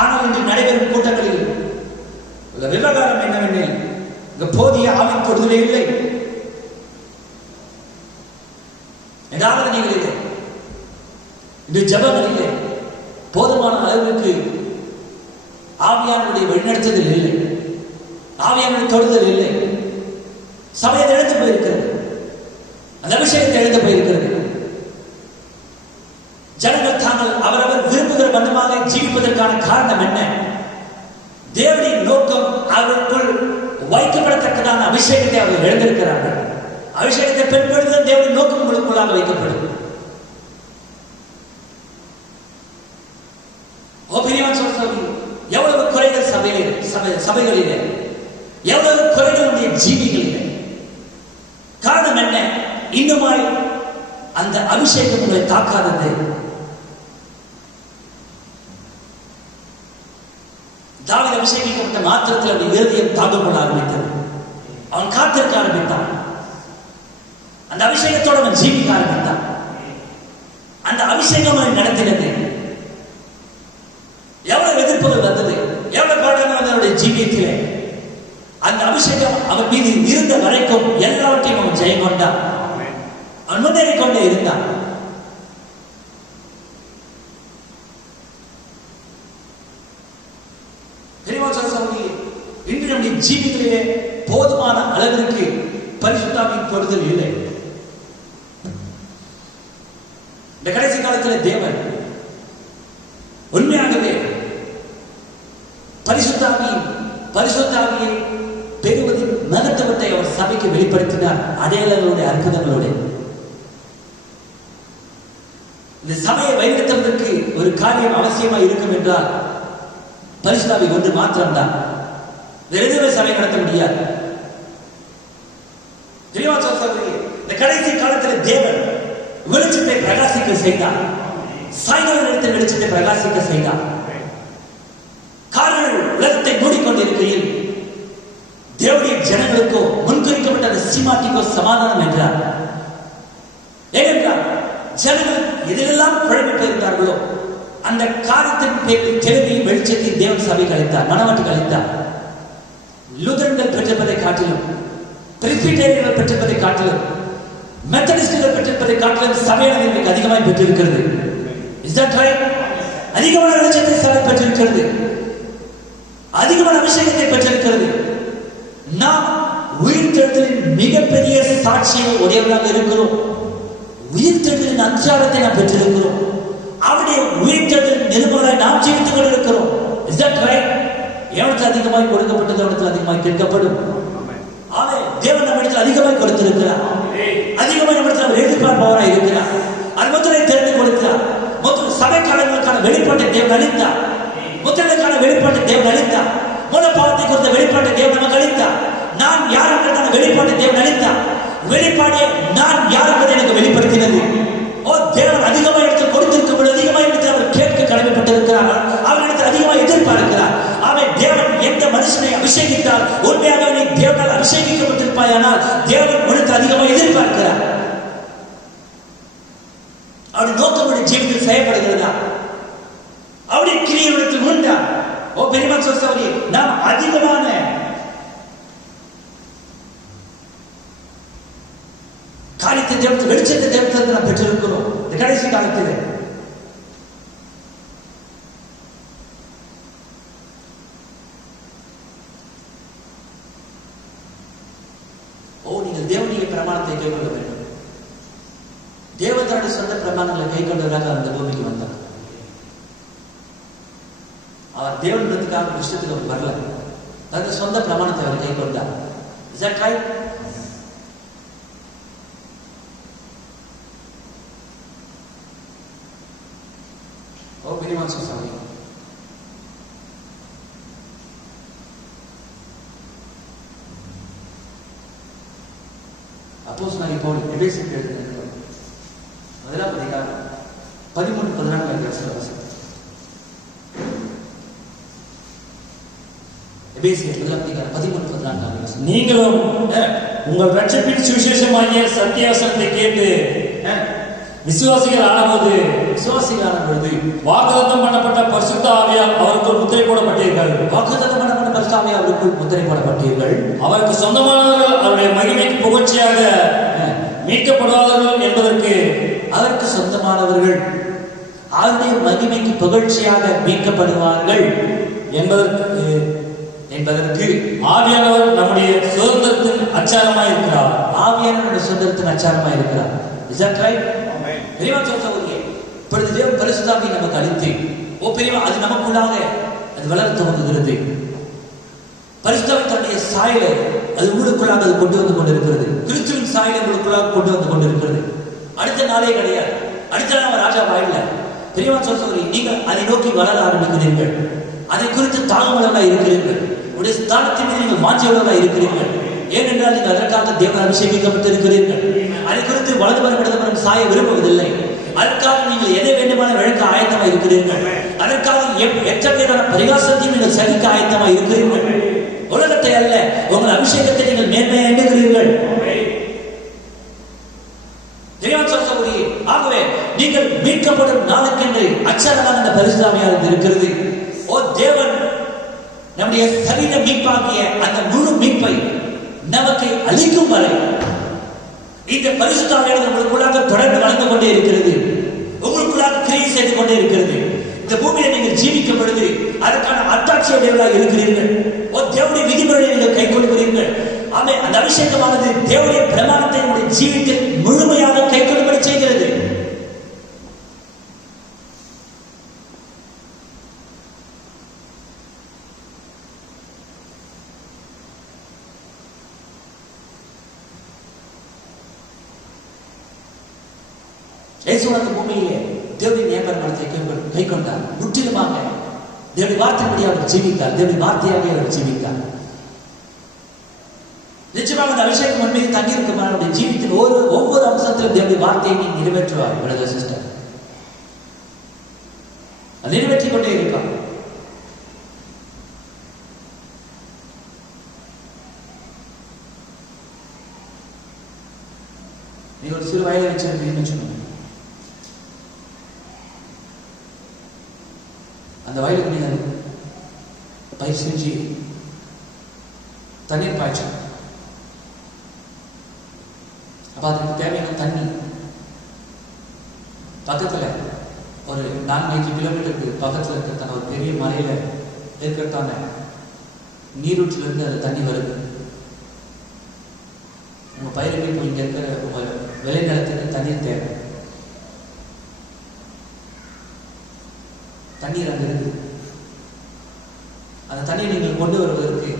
ஆனால் இன்று நடைபெறும் கூட்டங்களில் விவகாரம் என்னவெனில், இங்கு போதிய ஆவின் கொடுதலே இல்லை, ஆராதனைகள் இல்லை, இன்று ஜபங்கள் இல்லை, போதுமான அளவிற்கு ஆவியானுடைய வழிநடத்துதல் இல்லை, ஆவியானுடைய தொடுதல் இல்லை. சபையை இழந்து போயிருக்கிறது, அந்த அபிஷேகத்தை இழந்து போயிருக்கிறது. ஜனங்கள் தாங்கள் அவரவர் விரும்புகிற வண்ணமாக ஜீவிப்பதற்கான காரணம் என்ன? தேவனுடைய நோக்கம் அவருக்குள் வைக்கப்படத்தக்கதான அபிஷேகத்தை அவர்கள் இழந்திருக்கிறார்கள். அபிஷேகத்தை பெண்படுத்த தேவனுடைய நோக்கம் உங்களுக்குள்ளாக வைக்கப்படும். எவ்வளவு குறைகள் சபைகளிலே, எவ்வளவு குறைகளுடைய ஜீவிகளிலே. காரணம் என்ன? இன்னுமாய் அந்த அபிஷேகம் உங்களை தாக்காதது. தாவீது அபிஷேகிக்கப்பட்ட மாத்திரத்தில் அவருடைய இருதயம் தாக்கப்பட ஆரம்பித்தது. அவன் காத்திருக்க ஆரம்பித்தான். அந்த அபிஷேகத்தோடு அவன் ஜீவிக்க ஆரம்பித்தான். அந்த அபிஷேகம் அவன் நடத்தினது. எவ்வளவு எதிர்ப்புகள் வந்தது, எவ்வளவு பாடங்கள் அவருடைய ஜீவியத்திலே. அந்த அபிஷேகம் அவன் மீது இருந்த வரைக்கும் எல்லாவற்றையும் அவன் ஜெயம் கொண்டான். அவன் முன்னேறி கொண்டே இருந்தான். ஜீவிகளிலே போதுமான அளவிற்கு பரிசுத்தாவியின் தொடுதல் இல்லை. இந்த கடைசி காலத்தில் தேவன் உண்மையாகவே பரிசுத்தாவியை பெறுவதின் மகத்துவத்தை அவர் சபைக்கு வெளிப்படுத்தினார். அடையாளங்களுடைய அற்புதங்களோட இந்த சபையை வழிநடத்துவதற்கு ஒரு காரியம் அவசியமாக இருக்கும் என்றால் பரிசுத்தாவி ஒன்று மாத்திரம்தான். எதுவுமே சபை நடத்த முடியாது. இந்த கடைசி காலத்தில் தேவன் வெளிச்சத்தை பிரகாசிக்க செய்தார். சாயங்கால நேரத்தில் வெளிச்சத்தை பிரகாசிக்க செய்தார். காரணம் உலகத்தை மூடிக்கொண்டிருக்கையில் தேவனுடைய ஜனங்களுக்கோ முன்குறிக்கப்பட்ட அந்த சீமாட்டிக்கோ சமாதானம் என்றார். ஏனென்றால் ஜனங்கள் எதிலெல்லாம் குழம்பிட்டு இருந்தார்களோ அந்த காரியத்தின் பேரில் தெளிவையும் வெளிச்சத்தை தேவன் சபைக்கு அளித்தார், மனவாட்டுக்கு அளித்தார். லூதரன்கள் பெற்றிருப்பதை காட்டிலும், பிரெஸ்பிட்டேரியர்கள் பெற்றிருப்பதை காட்டிலும், மெத்தடிஸ்டுகள் பெற்றிருப்பதை காட்டிலும் சபையானது இன்றைக்கு அதிகமாக பெற்றிருக்கிறது. Is that right? அதிகமான வெளிச்சத்தை சபை பெற்றிருக்கிறது, அதிகமான அபிஷேகத்தை பெற்றிருக்கிறது. நாம் உயிர்த்தெழுதலின் மிகப்பெரிய சாட்சியை உடையவராக இருக்கிறோம். உயிர்த்தெழுதலின் அச்சாரத்தை நாம் பெற்றிருக்கிறோம். அவருடைய உயிர்த்தெழுதலின் நிருபங்களாய் நாம் ஜீவித்துக் கொண்டிருக்கிறோம். Is that right? எவனுக்கு அதிகமாய் கொடுக்கப்பட்டது அவனுக்கு அதிகமாய் கேட்கப்படும். தேவன் நம்மிடத்தில் அதிகமாய் கொடுத்திருக்கிறார். அதிகமாய் நம்மிடத்தில் அவர் எதிர்பார்ப்பவராய் இருக்கிறார். அது முதலை தெரிந்து கொடுக்கிறார். சபைக்காரர்களுக்கான வெளிப்பாட்டை தேவன் அளித்தார். முத்திரைக்கான வெளிப்பாட்டை தேவன் அளித்தார். மூலப்பாவத்தை குறித்த வெளிப்பாட்டை தேவன் நமக்கு அளித்தார். நான் யார் என்பதற்கான வெளிப்பாட்டை தேவன் அளித்தார். வெளிப்பாடே நான் யார் என்பதை எனக்கு வெளிப்படுத்தினது. தேவன் அதிகமாக இடத்தில் கொடுத்திருக்கும் பொழுது அதிகமாக இடத்தில் அவர் கேட்க கடமைப்பட்டிருக்கிறார். அவரிடத்தில் அதிகமாக எதிர்பார்க்கிறார். அவன் தேவன் எந்த மனுஷனை அபிஷேகித்தால் உண்மையாக நீ தேவனால் அபிஷேகிக்கப்பட்டிருப்பாயானால் தேவன் உனக்கு அதிகமாக எதிர்பார்க்கிறார். அவருடைய நோக்கமுடைய ஜீவிதத்தில் செய்யப்படுகிறதா? அவருடைய கிரியையிடத்தில் உண்டா? பெரியமா சொல்லி நாம் அதிகமான காரியத்தை தேவத்தை வெளிச்சத்தை தேவத்தை நாம் பெற்றிருக்கிறோம். இந்த கடைசி காலத்தில் நீங்கள் தேவனுடைய பிரமாணத்தை கை கொள்ள வேண்டும். தேவனுடைய சொந்த பிரமாணங்களை கை கொண்டவராக அந்த பூமிக்கு வந்தார். அவர் தேவனுக்காக விஷயத்துக்கு அவர் வரல, தனது சொந்த பிரமாணத்தை அவர் கை கொண்டார். Is that right? அப்போஸ்தலனாகிய பவுல் எபேசியருக்கு எழுதின நிருபம் 1ஆம் அதிகாரம் 13-14 வசனம். எபேசியர் 1ஆம் அதிகாரம் 13-14 வசனம். நீங்களும் உங்கள் ரட்சிப்பின் சுவிசேஷமாகிய சத்தியாசனத்தை கேட்டு விசுவாசிகள் ஆனபோது வாக்குத்தத்தம் பண்ணப்பட்ட பரிசுத்த ஆவியால் அவருக்குள் முத்திரை போடப்பட்டீர்கள். வாக்குத்தத்தம் பண்ணப்பட்ட பரிசுத்த ஆவியால் அவருக்குள் முத்திரை போடப்பட்டீர்கள். அவருக்கு சொந்தமானவர்கள் அவருடைய மகிமைக்கு புகழ்ச்சியாக மீட்கப்படுவார்கள் என்பதற்கு, அதற்கு சொந்தமானவர்கள் அவருடைய மகிமைக்கு புகழ்ச்சியாக மீட்கப்படுவார்கள் என்பதற்கு ஆவியானவர் நம்முடைய சுதந்திரத்தின் அச்சாரமாய் இருக்கிறார். ஆவியானவருடைய சுதந்திரத்தின் அச்சாரமாய் இருக்கிறார். Is that right? பெரியவா சொல்லுங்க, இப்பொழுது தேவன் பரிசுத்த ஆவியை நமக்கு அளித்து பெரியவா அது நமக்குள்ளாக அது வளர துவங்குகிறது. பரிசுத்த ஆவி தன்னுடைய சாயலை அது உங்களுக்குள்ளாக அது கொண்டு வந்து கொண்டிருக்கிறது. கிறிஸ்துவின் சாயலை உங்களுக்குள்ளாக கொண்டு வந்து கொண்டிருக்கிறது. அடுத்த நாளே கிடையாது. அடுத்த நாள் அவர் ராஜா வாயில்ல. பெரியவா சொல்லுங்க, நீங்கள் அதை நோக்கி வளர ஆரம்பிக்கிறீர்கள். அதை குறித்து தாகமுள்ளவர்களாக இருக்கிறீர்கள். உடைய ஸ்தானத்தின் மீது நீங்கள் வாஞ்சியுள்ளவர்களாக இருக்கிறீர்கள். ஏனென்றால் நீங்கள் அதற்காக தேவன் அபிஷேகிக்கப்பட்டிருக்கிறீர்கள். அதை குறித்து வலது மரம் சாய விரும்புவதில்லை. அதற்காக நீங்கள் எதை வேண்டுமான வழக்க ஆயத்தமாக இருக்கிறீர்கள். அதற்காக எத்தகைய பரிகாசத்தையும் நீங்கள் சகிக்க ஆயத்தமாக இருக்கிறீர்கள். உலகத்தை அல்ல, உங்கள் அபிஷேகத்தை நீங்கள் மேன்மையாக எண்ணுகிறீர்கள். ஆகவே நீங்கள் மீட்கப்படும் நாளுக்கென்று அச்சாரமாக இந்த பரிசுத்த ஆவியானது இருக்கிறது. தேவன் நம்முடைய சரீர மீட்பாகிய அந்த முழு மீட்பை நமக்கு அளிக்கும் வரை இந்த பரிசுத்த ஆவியானது உங்களுக்குள்ளாக தொடர்ந்து வளர்ந்து கொண்டே இருக்கிறது. உங்களுக்குள்ளாக கிரியை செய்து கொண்டே இருக்கிறது. இந்த பூமியில நீங்கள் ஜீவிக்கும் பொழுது அதற்கான அத்தாட்சியுடையவர்களாக இருக்கிறீர்கள். தேவனுடைய விதிமுறைகளை நீங்கள் கை கொள்கிறீர்கள். ஆமே, அந்த அபிஷேகமானது தேவனுடைய பிரமாணத்தை உடைய ஜீவித்தில் முழுமையாக கை கொள்ளும்படி செய்கிறது. இயேசுவானவர் பூமியிலே தேவனுடைய நியாயப்பிரமாணத்தை கை கொண்டார். முற்றிலுமாக தேவனுடைய வார்த்தைப்படி அவர் ஜீவித்தார். தேவனுடைய வார்த்தையாக அவர் ஜீவித்தார். நிச்சயமாக அந்த அபிஷேகம் உண்மையை தங்கியிருக்கும் அவருடைய ஜீவித்தின் ஒவ்வொரு அம்சத்திலும் தேவனுடைய வார்த்தையை நீ நிறைவேற்றுவார். பிரதர் சிஸ்டர், அது நிறைவேற்றிக் கொண்டே இருப்பார். நீ ஒரு சிறு வயலை வச்சிருக்கீங்கன்னு சொன்னீங்க. அந்த வயலுக்கு நீங்கள் பயிர் செஞ்சு தண்ணீர் பாய்ச்சல். அப்ப அதுக்கு தேவையான தண்ணி பக்கத்துல ஒரு 4-5 கிலோமீட்டருக்கு பக்கத்துல இருக்கிறதான ஒரு பெரிய மலையில இருக்கிறதான நீரூற்றிலிருந்து அது தண்ணி வருது. உங்க பயிருக்கு இப்போ இங்க இருக்கிற உங்க விளைநிலத்துக்கு தண்ணீர் தேவை. தண்ணீர் அங்க இருக்கு. அந்த தண்ணீர் நீங்கள் கொண்டு வருவதற்கு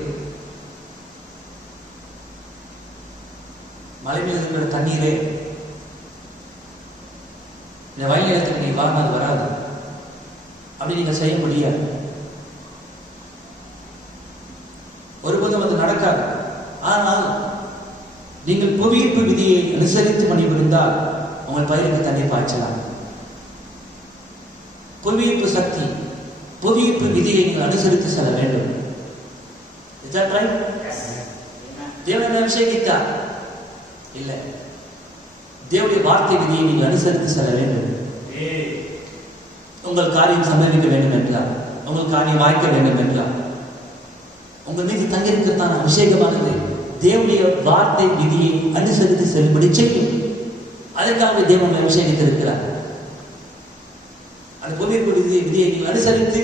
மலை மீது இருக்கிற தண்ணீரே இந்த வயல் நிலத்துக்கு நீங்க வாழ்நாள் வராது. அப்படி நீங்க செய்ய முடியாது. ஒருபோதும் அது நடக்காது. ஆனால் நீங்கள் புவியீர்ப்பு விதியை அனுசரித்து பணிபுரிந்தால் உங்கள் பயிருக்கு தண்ணீர் பாய்ச்சலாம். புவியீர்ப்பு சக்தி, புவியீர்ப்பு விதியை நீங்கள் அனுசரித்து செல்ல வேண்டும். தேவனை அபிஷேகித்தார் இல்ல, தேவனுடைய வார்த்தை விதியை நீங்கள் அனுசரித்து செல்ல வேண்டும். உங்கள் காரியம் சம்பவிக்க வேண்டும் என்றால், உங்கள் காரியம் வாய்க்க வேண்டும் என்றால், உங்கள் மீது தங்கியிருக்கத்தான அபிஷேகமானது தேவனுடைய வார்த்தை விதியை அனுசரித்து செல்லும்படி செய்யும். அதற்காக தேவனை அபிஷேகித்திருக்கிறார். அந்த புவியீர்ப்பு விதியை நீங்கள் அனுசரித்து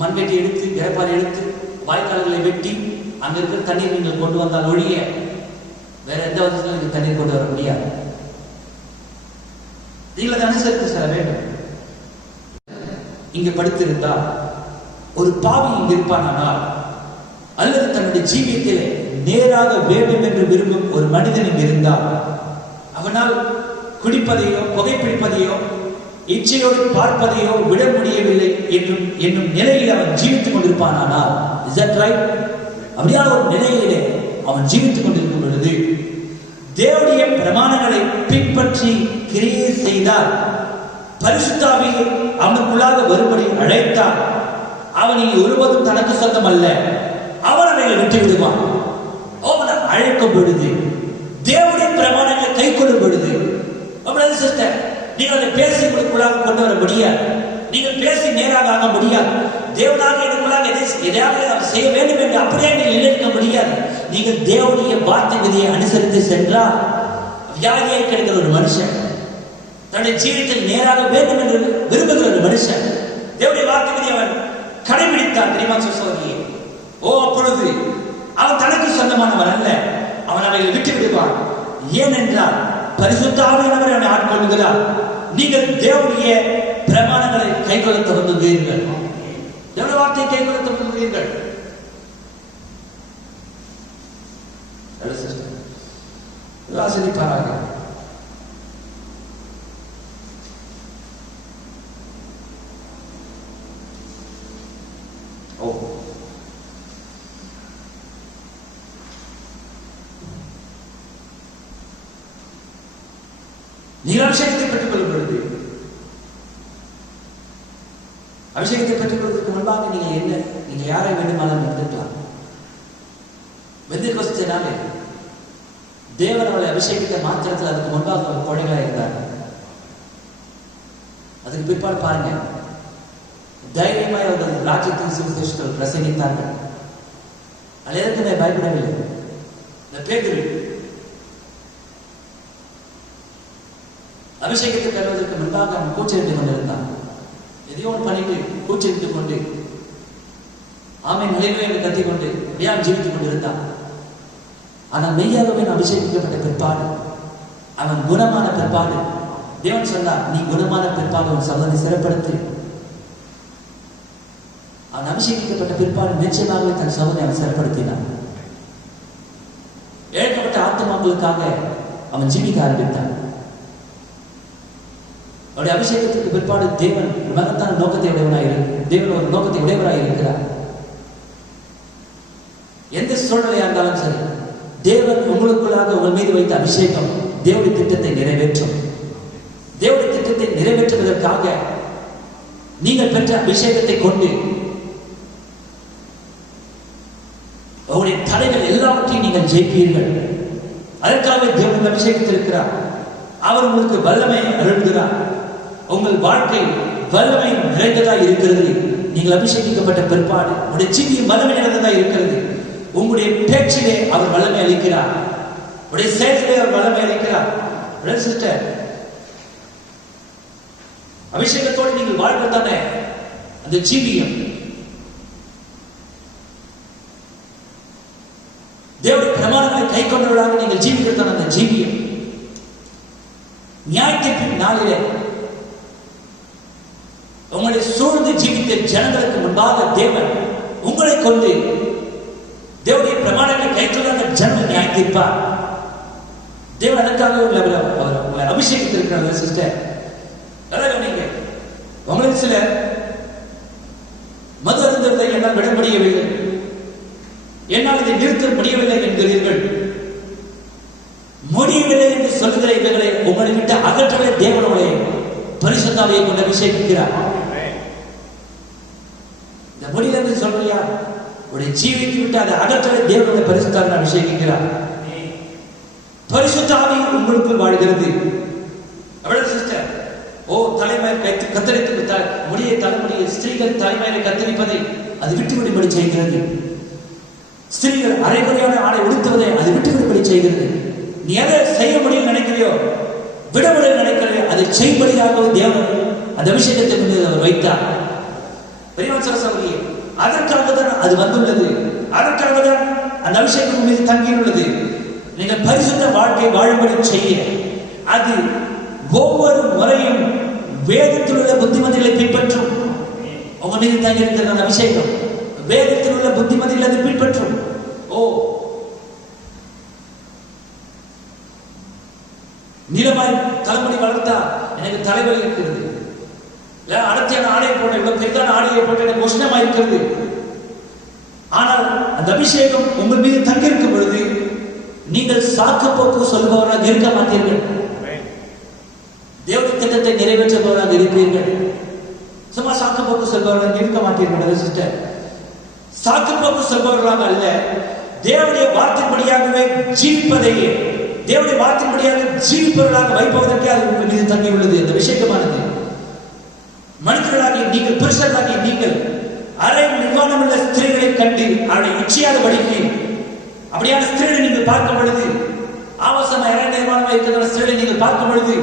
மண்வெட்டி எடுத்து, விரப்பாறை எடுத்து, வாய்க்கால்களை வெட்டி அங்க இருக்கிற தண்ணீர் நீங்கள் கொண்டு வந்தால் ஒழிய வேற எந்த விதத்திலும் நீங்கள் தண்ணீர் கொண்டு வர முடியாது. நீங்கள் அதை அனுசரித்து செல்ல வேண்டும். இங்க படுத்திருந்தால் ஒரு பாவி இங்கு இருப்பானால், அல்லது தன்னுடைய ஜீவியத்திலே நேராக வேண்டும் என்று விரும்பும் ஒரு மனிதன் இருந்தால், அவனால் குடிப்பதையோ புகைப்பிடிப்பதையோ இச்சையோடு பார்ப்பதையோ விட முடியவில்லை என்னும் நிலையில் அவன் ஜீவித்துக் கொண்டிருப்பானால், இஸ் தட் ரைட்? அப்படியான ஒரு நிலையிலே அவன் ஜீவித்துக் கொண்டிருக்கும் பொழுது தேவனுடைய பிரமாணங்களை பின்பற்றி கிரியை செய்தால், பரிசுத்த ஆவியை அவனுக்குள்ளாக வரும்படி அழைத்தால், அவன் இனி ஒருவதும் தனக்கு சொந்தம் அல்ல. அவன் அவைகளை விட்டு விடுவான். அவனை அழைக்கும் பொழுது, தேவனுடைய பிரமாணங்களை கை கொள்ளும் பொழுது, சிஸ்டர், நீங்கள் அதை பேசி உங்களுக்குள்ளாக கொண்டு வர முடியாது. நீங்கள் பேசி நேராக ஆக முடியாது. தேவனாக எனக்குள்ளாக எதையாவது செய்ய வேண்டும் என்று அப்படியே நீங்கள் நிலைக்க முடியாது. நீங்கள் தேவனுடைய வார்த்தை விதியை அனுசரித்து சென்றால், வியாதியை கிடைக்கிற ஒரு மனுஷன், தன்னுடைய ஜீவிதத்தில் நேராக வேண்டும் என்று விரும்புகிற ஒரு மனுஷன், தேவனுடைய வார்த்தை விதியை அவன் கடைபிடித்தான் தெரியுமா சகோதரியே? அப்பொழுது அவன் தனக்கு சொந்தமானவன் அல்ல. அவன் அவைகளை விட்டு விடுவான். ஏனென்றால் பரிசுத்த ஆவியானவர் அவனை ஆட்கொள்ளுகிறார். நீங்கள் தேவனுடைய பிரமாணங்களை கைக்கொள்ள தொடங்குகிறீர்கள். தேவனுடைய வார்த்தையை கைக்கொள்ள தொடங்குகிறீர்கள். ஆசிரிப்பாராக. நீங்கள் அபிஷேகத்தை பெற்றுக் கொள்ளும் பொழுது, அபிஷேகத்தை பெற்றுக் கொள்வதற்கு முன்பாக நீங்க யாரை வேண்டுமானாலும் எடுத்துக்கலாம். பெந்தெகோஸ்தேனாலே தேவன் அவளை அபிஷேகித்த மாத்திரத்தில் அதுக்கு முன்பாக ஒரு குழந்தைகளா இருந்தார். அதுக்கு பிற்பாடு பாருங்க, தைரியமாய் அவர்கள் ராஜ்யத்தின் சுவிசேஷத்தை பிரசங்கித்தார்கள். அது எதற்குமே பயப்படவில்லை. இந்த பேதுரு அபிஷேகத்தை பெறுவதற்கு முன்பாக அவன் கூச்சலிட்டுக் கொண்டிருந்தான். எதையோ ஒன்று பண்ணிட்டு கூச்சலிட்டு கொண்டு ஆமை நிலையிலே என்று கத்திக்கொண்டு வியாம் ஜீவித்துக் கொண்டிருந்தான். ஆனால் மெய்யாகவே அபிஷேகிக்கப்பட்ட பிற்பாடு, அவன் குணமான பிற்பாடு தேவன் சொன்னார், நீ குணமான பிற்பாடு உன் சகோதரனை சிறப்படுத்து. அவன் அபிஷேகிக்கப்பட்ட பிற்பாடு நிச்சயமாகவே தன் சகோதரனை அவன் சிறப்படுத்தினான். இழக்கப்பட்ட ஆத்மாக்களுக்காக அவன் ஜீவிக்க ஆரம்பித்தான். அவருடைய அபிஷேகத்திற்கு பிற்பாடு தேவன் மகத்தான நோக்கத்தை தேவன் ஒரு நோக்கத்தை உடையவராக இருக்கிறார். எந்த சூழ்நிலையா இருந்தாலும் சரி, தேவன் உங்களுக்குள்ளாக உங்கள் மீது வைத்த அபிஷேகம் தேவனுடைய திட்டத்தை நிறைவேற்றும். தேவனுடைய திட்டத்தை நிறைவேற்றுவதற்காக நீங்கள் பெற்ற அபிஷேகத்தை கொண்டு உங்களுடைய தடைகள் எல்லாவற்றையும் நீங்கள் ஜெயிப்பீர்கள். அதற்காக தேவன் அபிஷேகித்திருக்கிறார். அவர் உங்களுக்கு வல்லமை அருள்கிறார். உங்கள் வாழ்க்கை வல்லமை நிறைந்ததாக இருக்கிறது. நீங்கள் அபிஷேகிக்கப்பட்ட பிற்பாடு உங்களுடைய ஜீவியம் வல்லமை நிறைந்ததாக இருக்கிறது. உங்களுடைய பேச்சிலே அவர் வல்லமை அளிக்கிறார். உங்களுடைய செயலிலே அவர் வல்லமை அளிக்கிறார். சிஸ்டர், அபிஷேகத்தோடு நீங்கள் வாழ்வதானே அந்த ஜீவியம். தேவனுடைய பிரமாணங்களை கை கொண்டவர்களாக நீங்கள் ஜீவிக்கிறதான அந்த ஜீவியம். நியாயத்தின் நாளிலே உங்களை சூழ்ந்து ஜீவித்த ஜனங்களுக்கு முன்பாக தேவன் உங்களை கொண்டு தேவனுடைய பிரமாணங்களை கை கொண்ட ஜனங்கள் நியாயத்திருப்பார். தேவன் அதற்காக உங்களை அபிஷேகித்திருக்கிறார். சிஸ்டர், நீங்க உங்களுக்கு சில மது அருந்ததை என்னால் விட முடியவில்லை, என்னால் இதை நிறுத்த முடியவில்லை என்கிறீர்கள். முடியவில்லை என்று சொல்லுகிற இவைகளை உங்களை விட்டு அகற்றவே தேவனுடைய பரிசுத்த ஆவியை கொண்டு அபிஷேகிக்கிறார். இந்த முடியல என்று சொல்றியா, உடைய ஜீவித்து விட்டு அதை அகற்றவே தேவனுடைய பரிசுத்த ஆவியை அபிஷேகிக்கிறார். பரிசுத்த ஆவி உங்களுக்குள் வாழ்கிறது. அவ்வளவு சிஸ்டர், தலைமையை கத்தரித்து முடிய தலைமுடியை ஸ்திரீகள் தலைமையை கத்தரிப்பதை அது விட்டுவிடும்படி செய்கிறது. ஸ்திரீகள் அரைகுறையான ஆடை உடுத்துவதை அது விட்டுவிடும்படி செய்கிறது. நீ எதை செய்ய முடியும் நினைக்கிறியோ, விடவிட நினைக்கிறையோ, அதை செய்யும்படியாகவே தேவன் அந்த அபிஷேகத்தை கொண்டு அவர் வைத்தார். பெரியவன், அதற்காக தான் அது வந்துள்ளது. அதற்காக தான் அந்த அபிஷேகம் மீது தங்கியுள்ளது. நீங்கள் பரிசுத்த வாழ்க்கை வாழும்படி செய்ய அது ஒவ்வொரு முறையும் வேதத்தில் உள்ள புத்திமதிகளை பின்பற்றும். உங்க மீது தங்கியிருக்கிற அந்த அபிஷேகம் வேதத்தில் உள்ள புத்திமதிகளை அது பின்பற்றும். நீளமாய் தலைமுடி வளர்த்தா எனக்கு தலைவலி இருக்கிறது, அடர்த்தியான ஆடையை போட்ட இவ்வளவு பெரிதான ஆடையை போட்ட எனக்கு உஷ்ணமா இருக்கிறது. ஆனால் அந்த அபிஷேகம் உங்கள் மீது தங்கியிருக்கும் பொழுது நீங்கள் சாக்கு போக்கு சொல்பவராக இருக்க மாட்டீர்கள். தேவனுடைய திட்டத்தை நிறைவேற்றுபவராக இருப்பீர்கள். சும்மா சாக்கு போக்கு சொல்பவராக இருக்க மாட்டீர்கள். சிஸ்டர், சாக்கு போக்கு சொல்பவர்களாக அல்ல, தேவனுடைய வார்த்தைப்படியாகவே ஜீவிப்பதையே தேவனுடைய வார்த்தைப்படியாக ஜீவிப்பவர்களாக வைப்பதற்கே அது உங்கள் மீது தங்கியுள்ளது. அந்த விஷயமானது மனிதர்களாகிய நீங்கள், புருஷர்களாகிய நீங்கள் அரை நிர்வாணமுள்ள ஸ்திரீகளை கண்டு அவருடைய இச்சையாத படிக்கு அப்படியான ஸ்திரீகளை நீங்கள் பார்க்கும் பொழுது, ஆபாசமா அரை நிர்வாணமாக இருக்கிற ஸ்திரீகளை நீங்கள் பார்க்கும் பொழுது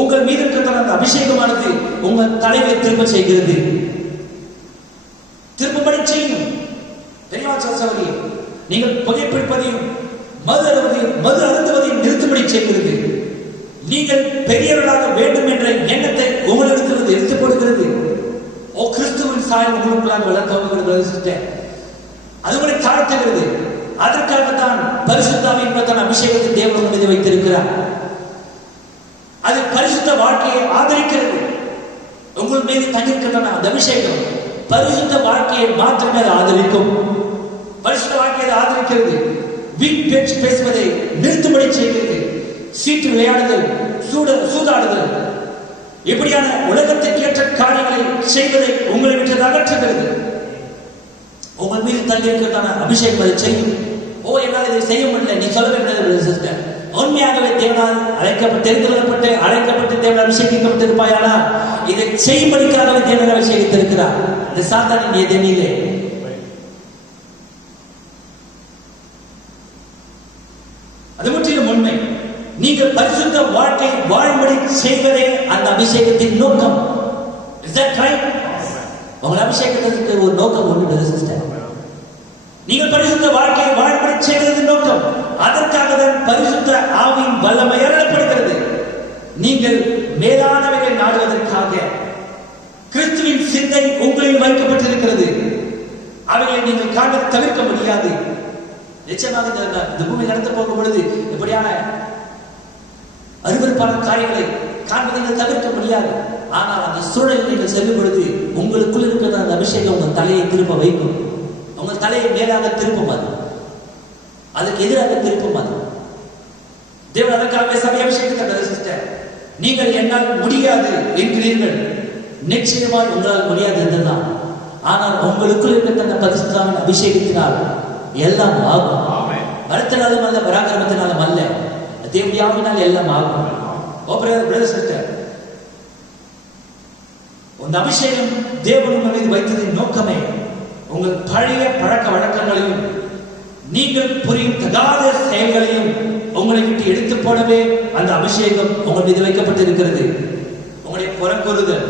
உங்கள் மீது இருக்கிற அந்த அபிஷேகமானது உங்கள் தலைகளை திரும்ப செய்கிறது, திரும்பபடி செய்யும். பெரியவாச்சாரி, நீங்கள் புகைப்பிடிப்பதையும் மது அருந்துவதையும் நிறுத்தும்படி செய்கிறது. நீங்கள் பெரியவர்களாக வேண்டும் என்ற எண்ணத்தை உங்களிடத்திலிருந்து எடுத்துக் கொடுக்கிறது. கிறிஸ்துவின் சாயம் உங்களுக்குள்ளாக வளர்த்து அது உங்களை தாழ்த்துகிறது. அதற்காகத்தான் பரிசுத்த ஆவியின் அபிஷேகத்தை தேவன் மீது வைத்திருக்கிறார். அது பரிசுத்த வாழ்க்கையை ஆதரிக்கிறது. உங்கள் மீது தங்கியிருக்கிறதான அந்த அபிஷேகம் பரிசுத்த வாழ்க்கையை மாற்றமே ஆதரிக்கும். பரிசுத்த வாழ்க்கையை ஆதரிக்கிறது. வீண் பேச்சு பேசுவதை நிறுத்தும்படி செய்கிறது. சீட்டு விளையாடுதல், சூதாடுதல், இப்படியான உலகத்திற்கு ஏற்ற காரியங்களை செய்வதை உங்களை விட்டு அகற்றுகிறது. உங்கள் மீது தங்கியிருக்கிறதான அபிஷேகம் அதை செய்யும். என்னால் இதை செய்ய முடியல, நீ சொல்ல வேண்டியது சிஸ்டர், உண்மையாகவே தேவனால் தெரிந்துகொள்ளப்பட்டு அழைக்கப்பட்டு தேவன் அபிஷேகிக்கப்பட்டிருப்பாயானா இதை செய்யும்படிக்காகவே தேவன் அபிஷேகித்திருக்கிறார். இந்த சாத்தானின் எதிரிலே அது முற்றிலும் உண்மை. நீங்கள் பரிசுத்த வாழ்க்கை வாழும்படி செய்வதே அந்த அபிஷேகத்தின் நோக்கம். Is that right? உங்களை அபிஷேகத்திற்கு ஒரு நோக்கம் உண்டு சிஸ்டர். நீங்கள் பரிசுத்த வாழ்க்கையை வாழ்படி செய்வது நோக்கம். அதற்காக தான் பரிசுத்த ஆவியின் வல்லமை அருளப்படுகிறது. நீங்கள் மேலானவைகளை நாடுவதற்காக கிறிஸ்துவின் சிந்தை உங்களில் வைக்கப்பட்டிருக்கிறது. அவைகளை நீங்கள் காண்பதை தவிர்க்க முடியாது. நிச்சயமாக இந்த பூமி நடத்த போகும் பொழுது இப்படியான அருவருப்பான காரியங்களை காண்பதை நீங்கள் தவிர்க்க முடியாது. ஆனால் அந்த சூழலில் நீங்கள் செல்லும் பொழுது உங்களுக்குள் இருக்கிற அந்த அபிஷேகம் உங்கள் தலையை திரும்ப வைக்கும். உங்கள் தலையை மேலாக திருப்பும். அதுக்கு எதிராக திருப்பும். தேவன் அதற்காக சபை அபிஷேகத்தை சிஸ்டர், நீங்கள் என்னால் முடியாது என்கிறீர்கள். நிச்சயமாய் உங்களால் முடியாது என்றுதான். ஆனால் உங்களுக்குள் இருக்கிற அந்த பரிசுத்த அபிஷேகத்தினால் எல்லாம் ஆகும். பலத்தினாலும் அல்ல, பராக்கிரமத்தினாலும் அல்ல, தேவனாவினால் எல்லாம் ஆகும். அந்த அபிஷேகம் தேவன் மீது வைத்ததின் நோக்கமே உங்கள் பழைய பழக்க வழக்கங்களையும் நீங்கள் புரியும் தகாத செயல்களையும் உங்களை விட்டு எடுத்து போடவே அந்த அபிஷேகம் உங்கள் மீது வைக்கப்பட்டிருக்கிறது. உங்களுடைய புறங்கொருதல்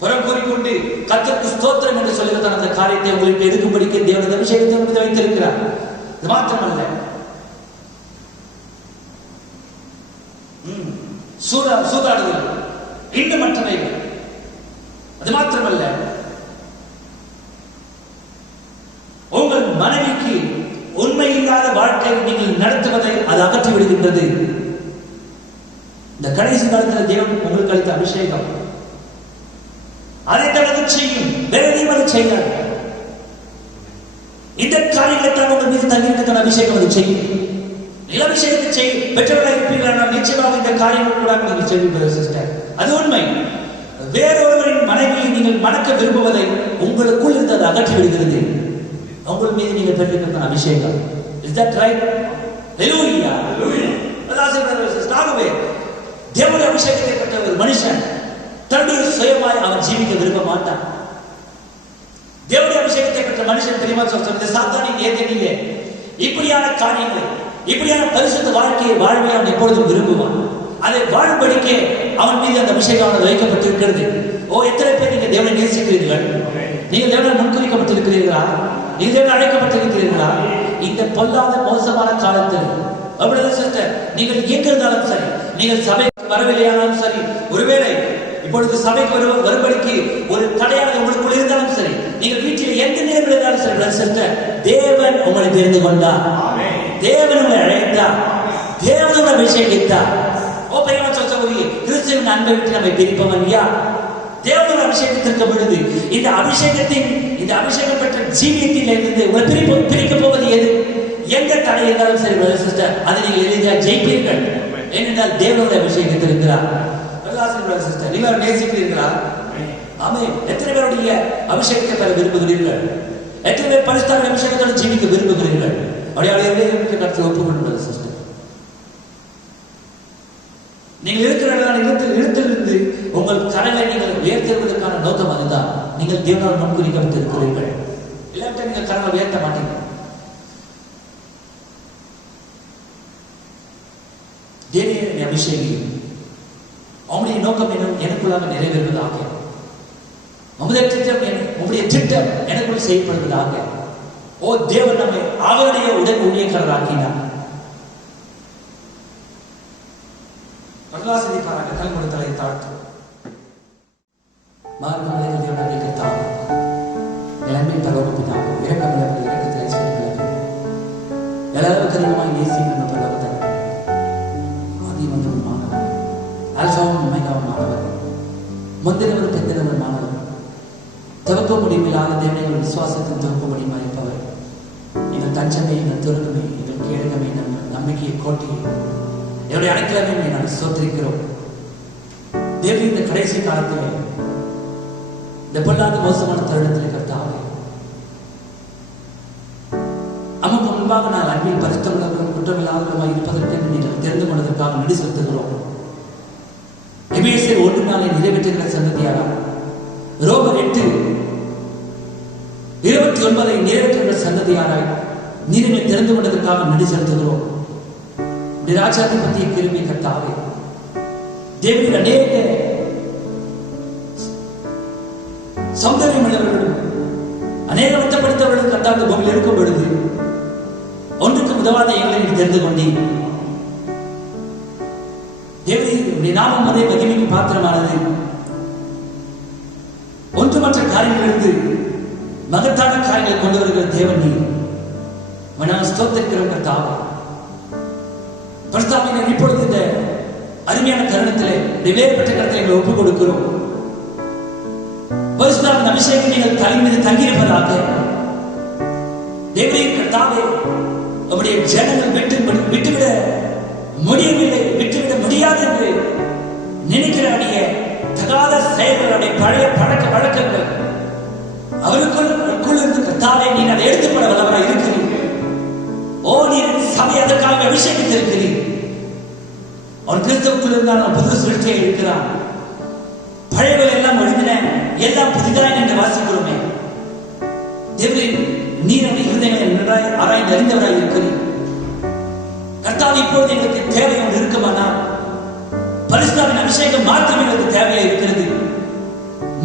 புறங்கூறிக்கொண்டு கர்த்தருக்கு ஸ்தோத்திரம் என்று சொல்லுகிறதான அந்த காரியத்தை உங்களுக்கு எடுக்கும்படிக்கு தேவனுடைய அபிஷேகத்தை மீது வைத்திருக்கிறார். இது மாத்திரமல்ல, சூதாடுதல் இன்னும் மற்றவைகள். அது மாத்திரமல்ல, உங்கள் மனைவிக்கு உண்மை இல்லாத வாழ்க்கை நீங்கள் நடத்துவதை அது அகற்றி விடுகின்றது. இந்த கடைசி காலத்தில் தேவன் உங்களுக்கு அளித்த அபிஷேகம் அதை தனது செய்யும். வேற எதையும் அது செய்யாது. இந்த காரியங்களை தான் உங்கள் மீது தங்கியிருக்க அபிஷேகம் அது செய்யும். நிலபிஷேகத்தை செய்யும். பெற்றவர்களாக இருப்பீர்கள், நிச்சயமாக இந்த காரியங்கள் கூட நீங்கள் செய்வீர்கள் சிஸ்டர். அது உண்மை. வேறொருவரின் மனைவியை நீங்கள் மணக்க விரும்புவதை உங்களுக்குள் இருந்து அது அகற்றி விடுகிறது. உங்கள் மீது நீங்கள் பெற்றிருக்கிற அபிஷேகம். Is that right? ஹல்லேலூயா. ஆகவே தேவனுடைய அபிஷேகத்தை பெற்ற ஒரு மனுஷன் தன்னுடைய சுயமாய் அவன் ஜீவிக்க விரும்ப மாட்டான். தேவனுடைய அபிஷேகத்தை பெற்ற மனுஷன் தெரியுமா சொல்றது, சாத்தானின் ஏதேனிலே இப்படியான காரியங்களை, இப்படியான பரிசுத்த வாழ்க்கையை வாழ்வை அவன் எப்பொழுதும் விரும்புவான். அதை வாழும்படிக்கே அவன் மீது அந்த அபிஷேகம் வைக்கப்பட்டிருக்கிறது. எத்தனை பேர் நீங்க தேவனை நேசிக்கிறீர்கள்? நீங்கள் தேவனால் முன்குறிக்கப்பட்டிருக்கிறீர்களா? நீங்கள் தேவனால் அழைக்கப்பட்டிருக்கிறீர்களா? இந்த பொல்லாத மோசமான காலத்தில் நீங்கள் எங்க இருந்தாலும் சரி, நீங்கள் சபைக்கு வரவில்லையானாலும் சரி, ஒருவேளை இப்பொழுது சபைக்கு வரும்படிக்கு ஒரு தடையாக உங்களுக்குள் இருந்தாலும் சரி, நீங்கள் வீட்டில் எந்த நேரம் இருந்தாலும் சரி, தேவன் உங்களை தெரிந்து கொண்டார். தேவன் உங்களை அழைத்தார். தேவனோட அபிஷேகித்தார். கிறிஸ்துவின் அன்பை விட்டு நம்மை பிரிப்பவன் யார்? தேவனோட அபிஷேகத்திற்கு பொழுது இந்த அபிஷேகம் பெற்ற ஜீவியத்தில் இருந்து பிரிக்க போவது எது? எந்த தடை இருந்தாலும் சரி சிஸ்டர், அதை நீங்கள் எளிதாக ஜெயிப்பீர்கள். ஏனென்றால் தேவனோட அபிஷேகத்திருக்கிறார். சிஸ்டர், நீங்கள் நேசிக்கிறீர்களா? ஆமென். எத்தனை பேருடைய அபிஷேகத்தை பெற விரும்புகிறீர்கள்? எத்தனை பேர் பரிசுத்த அபிஷேகத்தோடு ஜீவிக்க விரும்புகிறீர்கள்? அப்படியே கருத்து ஒப்புக்கொள்ளுங்கள் சிஸ்டர். நீங்கள் இருக்கிற இடத்திலிருந்து உங்கள் கரங்களை நீங்கள் உயர்த்துவதற்கான நோக்கம் அதுதான். நீங்கள் தேவனால் முன்குறிக்கப்பட்டு இருக்கிறீர்கள். இல்லாவிட்டால் நீங்கள் கரங்களை உயர்த்த மாட்டீங்க. தேவனை அபிஷேகம் அவனுடைய நோக்கம் எனக்குள்ளாக நிறைவேறுவதாக, உங்களுடைய திட்டம் எனக்குள் செய்யப்படுவதாக. தேவன் நம்மை அவருடைய உடன் ஊழியக்காரராக்கினார். பிரகாசிப்பாராக கல்முறை தலை தாழ்த்து மார்க்கமலை தேவனாகிய கர்த்தாவே, எல்லாமே பரவப்பினாக இறக்கமிழப்பு இறக்கத்திலே சொல்லுங்கள். எல்லாருக்கும் அதிகமாக நேசிக்கின்ற பரவத்தை அதிகமாக மாணவர், ஆல்பாவும் ஒமேகாவும் மாணவர், முந்தினவர் பிந்தினவர் மாணவர், துவக்க முடிவில்லாத தேவனை விசுவாசத்தின் துவக்க முடியுமா இருப்பவர். எங்கள் தஞ்சமே, எங்கள் துருகமே, எங்கள் கேடகமே, நம்பிக்கையை கோட்டையை, என்னுடைய அடைக்கலமே நாங்கள் சோத்திருக்கிறோம். தேவன் இந்த கடைசி காலத்திலே இந்த பொல்லாத மோசமான தருணத்திலே கர்த்தாவே, நமக்கு முன்பாக நான் அன்பில் பரிசுத்தமுள்ளவர்களும் குற்றமில்லாதவர்களுமாய் இருப்பதற்கு நீங்கள் தெரிந்து கொண்டதற்காக நன்றி செலுத்துகிறோம். எபேசியர் 1:4 நிறைவேற்றுகிற சந்ததியாரா, ரோமர் 8:29 நிறைவேற்றுகிற சந்ததியாராய் நீரை தெரிந்து கொண்டதற்காக நன்றி செலுத்துகிறோம். ராஜாதிபதியை கிருபை கர்த்தாவே, தேவனின் அநேக சௌந்தரியம் உள்ளவர்களும் அநேக வெட்டப்படுத்தவர்களும் கர்த்தாவே பூமியில் இருக்கும் பொழுது ஒன்றுக்கு உதவாத எங்களை நீ தெரிந்து கொண்டீர். தேவனுடைய நாமம் அதே மகிமைக்கு பாத்திரமானது. ஒன்றுமற்ற காரியங்களிலிருந்து மகத்தான காரியங்களை கொண்டு வருகிற தேவன் நீ. நாம் ஸ்தோத்திரிக்கிறோம் கர்த்தாவே. பரிசுத்தாவியை இப்பொழுது இந்த அருமையான தருணத்திலே வேறுபட்ட கருத்தை எங்களை ஒப்புக் கொடுக்கிறோம். பரிசுத்தாவின் அபிஷேகம் நீங்கள் தலை மீது தங்கியிருப்பதாக தேவனே கர்த்தாவே, அவருடைய ஜனங்கள் விட்டுவிட முடியவில்லை, விட்டுவிட முடியாது என்று நினைக்கிறவருடைய தகாத செயல்களுடைய பழைய பழக்க வழக்கங்கள் அவருக்குள் இருந்து கர்த்தாவே நீ அதை எடுத்துப்பட வல்லவராய் இருக்கிறீர்கள். ஓ, நீர் சபை அதற்காக அபிஷேகித்திருக்கிறீர். அவன் கிறிஸ்தவுக்குள் இருந்தால் புது சிருஷ்டியை இருக்கிறான். பழையவர்கள் எல்லாம் ஒழிந்தன, எல்லாம் புதிதாய் என்று வாசிக்கிறோமே. தேவரே, நீர் அவருடைய இருதயங்களை நன்றாய் ஆராய்ந்து அறிந்தவராய் இருக்கிறீர். கர்த்தாவே, இப்பொழுது எங்களுக்கு தேவை ஒன்று இருக்குமானால் பரிசுத்தாவின் அபிஷேகம் மாத்திரம் எங்களுக்கு தேவையாக இருக்கிறது.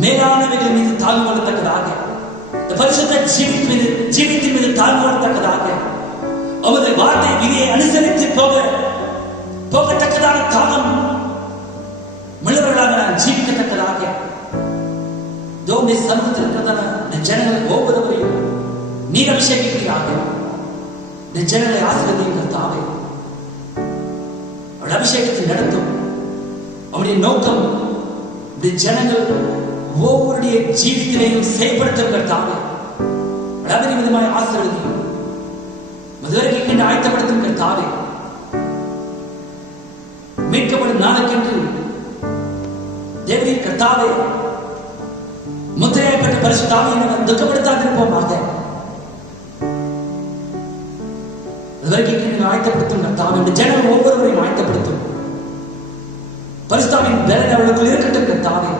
மேலானவைகள் மீது தாழ்வு கொள்ளத்தக்கதாக, இந்த பரிசுத்த ஜீவித்தின் மீது தாழ்வு கொள்ளத்தக்கதாக, அவரது வார்த்தை விதியை அனுசரித்து போகத்தக்கதான தாகம் உள்ளவர்களாக நான் ஜீவிக்கத்தக்கதாக தேவனுடைய சமூகத்தில் இருக்கிறதான இந்த ஜனங்கள் ஒவ்வொருவரையும் நீர் அபிஷேகிக்கிறாக. இந்த ஜனங்களை ஆசீர்வதியும் கர்த்தாவே. அவள் அபிஷேகத்தை நடத்தும். அவருடைய நோக்கம் இந்த ஜனங்கள் ஒவ்வொருடைய ஜீவித்திலையும் செயல்படுத்தும் கர்த்தாவே. அவளை விதமாய் ஆசீர்வதியும். மதுவரைக்கு ஆயத்தப்படுத்தும் கர்த்தாவே. மீட்கப்படும் நாளுக்கென்று தேவனே கர்த்தாவே, முத்திரையப்பட்ட பரிசுத்தாவியை நாம் துக்கப்படுத்தாதிருப்போமாக. அதுவரைக்கும் ஆயத்தப்படுத்தும் கர்த்தாவே. இந்த ஜனங்கள் ஒவ்வொருவரையும் ஆயத்தப்படுத்தும். பரிசுத்தாவின் பலன் அவளுக்குள் இருக்கட்டும் கர்த்தாவே.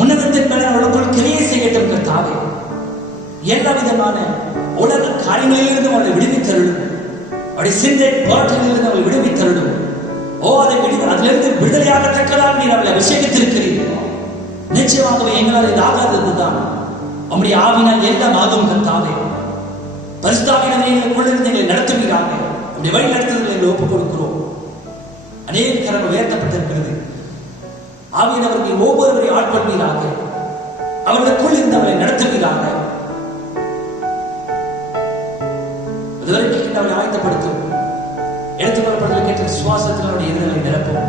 உன்னதத்தின் பலன் அவளுக்குள் கிரியை செய்யட்டும் கர்த்தாவே. எல்லா விதமான உலக காரியங்களிலிருந்து அவளை விடுவித்தருளும். அவருடைய சிந்தை போராட்டங்களிலிருந்து அவளை விடுவித்தருளும். ஓ, அதிலிருந்து விடுதலையாகத்தக்கதாக நீர் அவளை அபிஷேகித்திருக்கிறீர்கள். நிச்சயமாகவே எங்களால் இது ஆகாததுதான். நம்முடைய ஆவினால் எல்லாம் ஆகும் கர்த்தாவே. பரிசுத்தாவியினர் எங்களுக்குள்ளிருந்து எங்களை நடத்துகிறார்கள். நம்முடைய வழி நடத்துதல்களை எங்களை ஒப்புக் கொடுக்கிறோம். அநேக கரங்கள் உயர்த்தப்பட்டிருக்கிறது. ஆவியானவர்கள் ஒவ்வொருவரையும் ஆட்படுகிறாங்க. அவர்களுக்குள் இருந்து அவளை நடத்துகிறாங்க. அதுவரைக்கும் அவளை ஆயத்தப்படுத்தும். எடுத்துக்கொள்ளப்படுதலை கேட்ட சுவாசத்தில் அவருடைய இதயங்களை நிரப்பும்.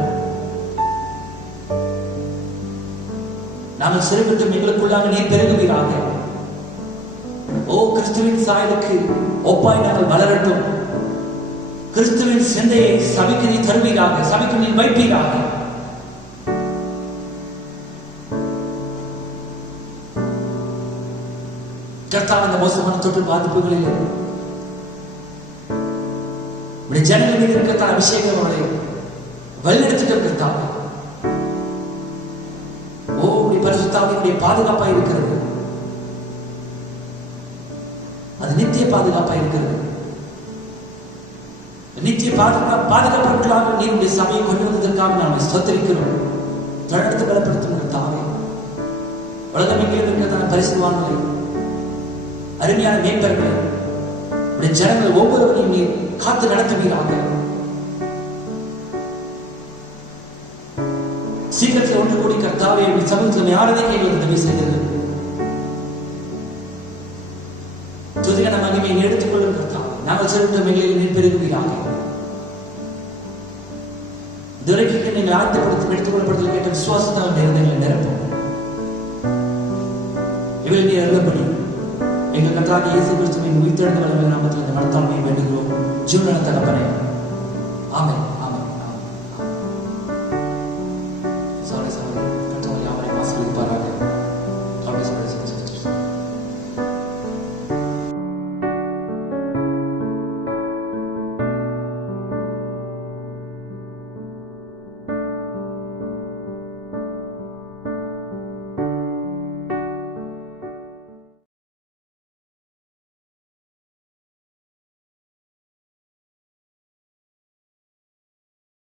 நாங்கள் சிறுபட்டும் எங்களுக்குள்ளாக நீர் பெருகுவீராக. ஓ, கிறிஸ்துவின் சாயலுக்கு ஒப்பாய் நாங்கள் வளரட்டும். கிறிஸ்துவின் சிந்தையை சபைக்கு நீ தருவீராக, சபைக்கு நீ வைப்பீராக. கர்த்தாவே, இந்த மோசமான தொற்று பாதிப்புகளில் ஜனங்கள் மீது இருக்கிற அபிஷேகம் அவளை வழிநடத்திட்டு கர்த்தாவே. ஓ, உடைய பரிசுத்தாவினுடைய பாதுகாப்பாக இருக்கிறது. அது நித்திய பாதுகாப்பாக இருக்கிறது. நித்திய பாதுகாப்புகளாக நீருடைய சபையை கொண்டு வந்ததற்காக நாம் ஸ்தோத்திரிக்கிறோம். தொடர்ந்து பலப்படுத்தும் கர்த்தாவே. உலகம் எங்கேயும் இருக்கிறதான பரிசுத்தவான்களை, அருமையான மேம்பர்களை, உடைய ஜனங்கள் ஒவ்வொருவரையும் நீர் காத்து நடத்துவீராக. சீக்கிரத்தில் ஒன்று கூடி கர்த்தாவே சமூகத்தில் யாரதை எங்களுக்கு உதவி செய்தது. துதிகன மகிமையை எடுத்துக்கொள்ளும் கர்த்தாவே. நாங்கள் செலுத்த மேலையில் நீர் பெருகுவீராக. இதுவரைக்கும் நீங்கள் ஆயத்தப்படுத்தி எடுத்துக்கொள்ளப்படுதல் கேட்ட விசுவாசத்தால் நேரங்களை நிரப்பும். இவள் நீர் அருளப்படி எங்கள் கர்த்தராகிய இயேசு கிறிஸ்துவின் உயிர்த்தெழுந்த வல்லமையுள்ள நாமத்தில் இந்த மனத்தாழ்மையை வேண்டுகிறோம். ஜீவனுள்ள தகப்பனே, ஆமென்.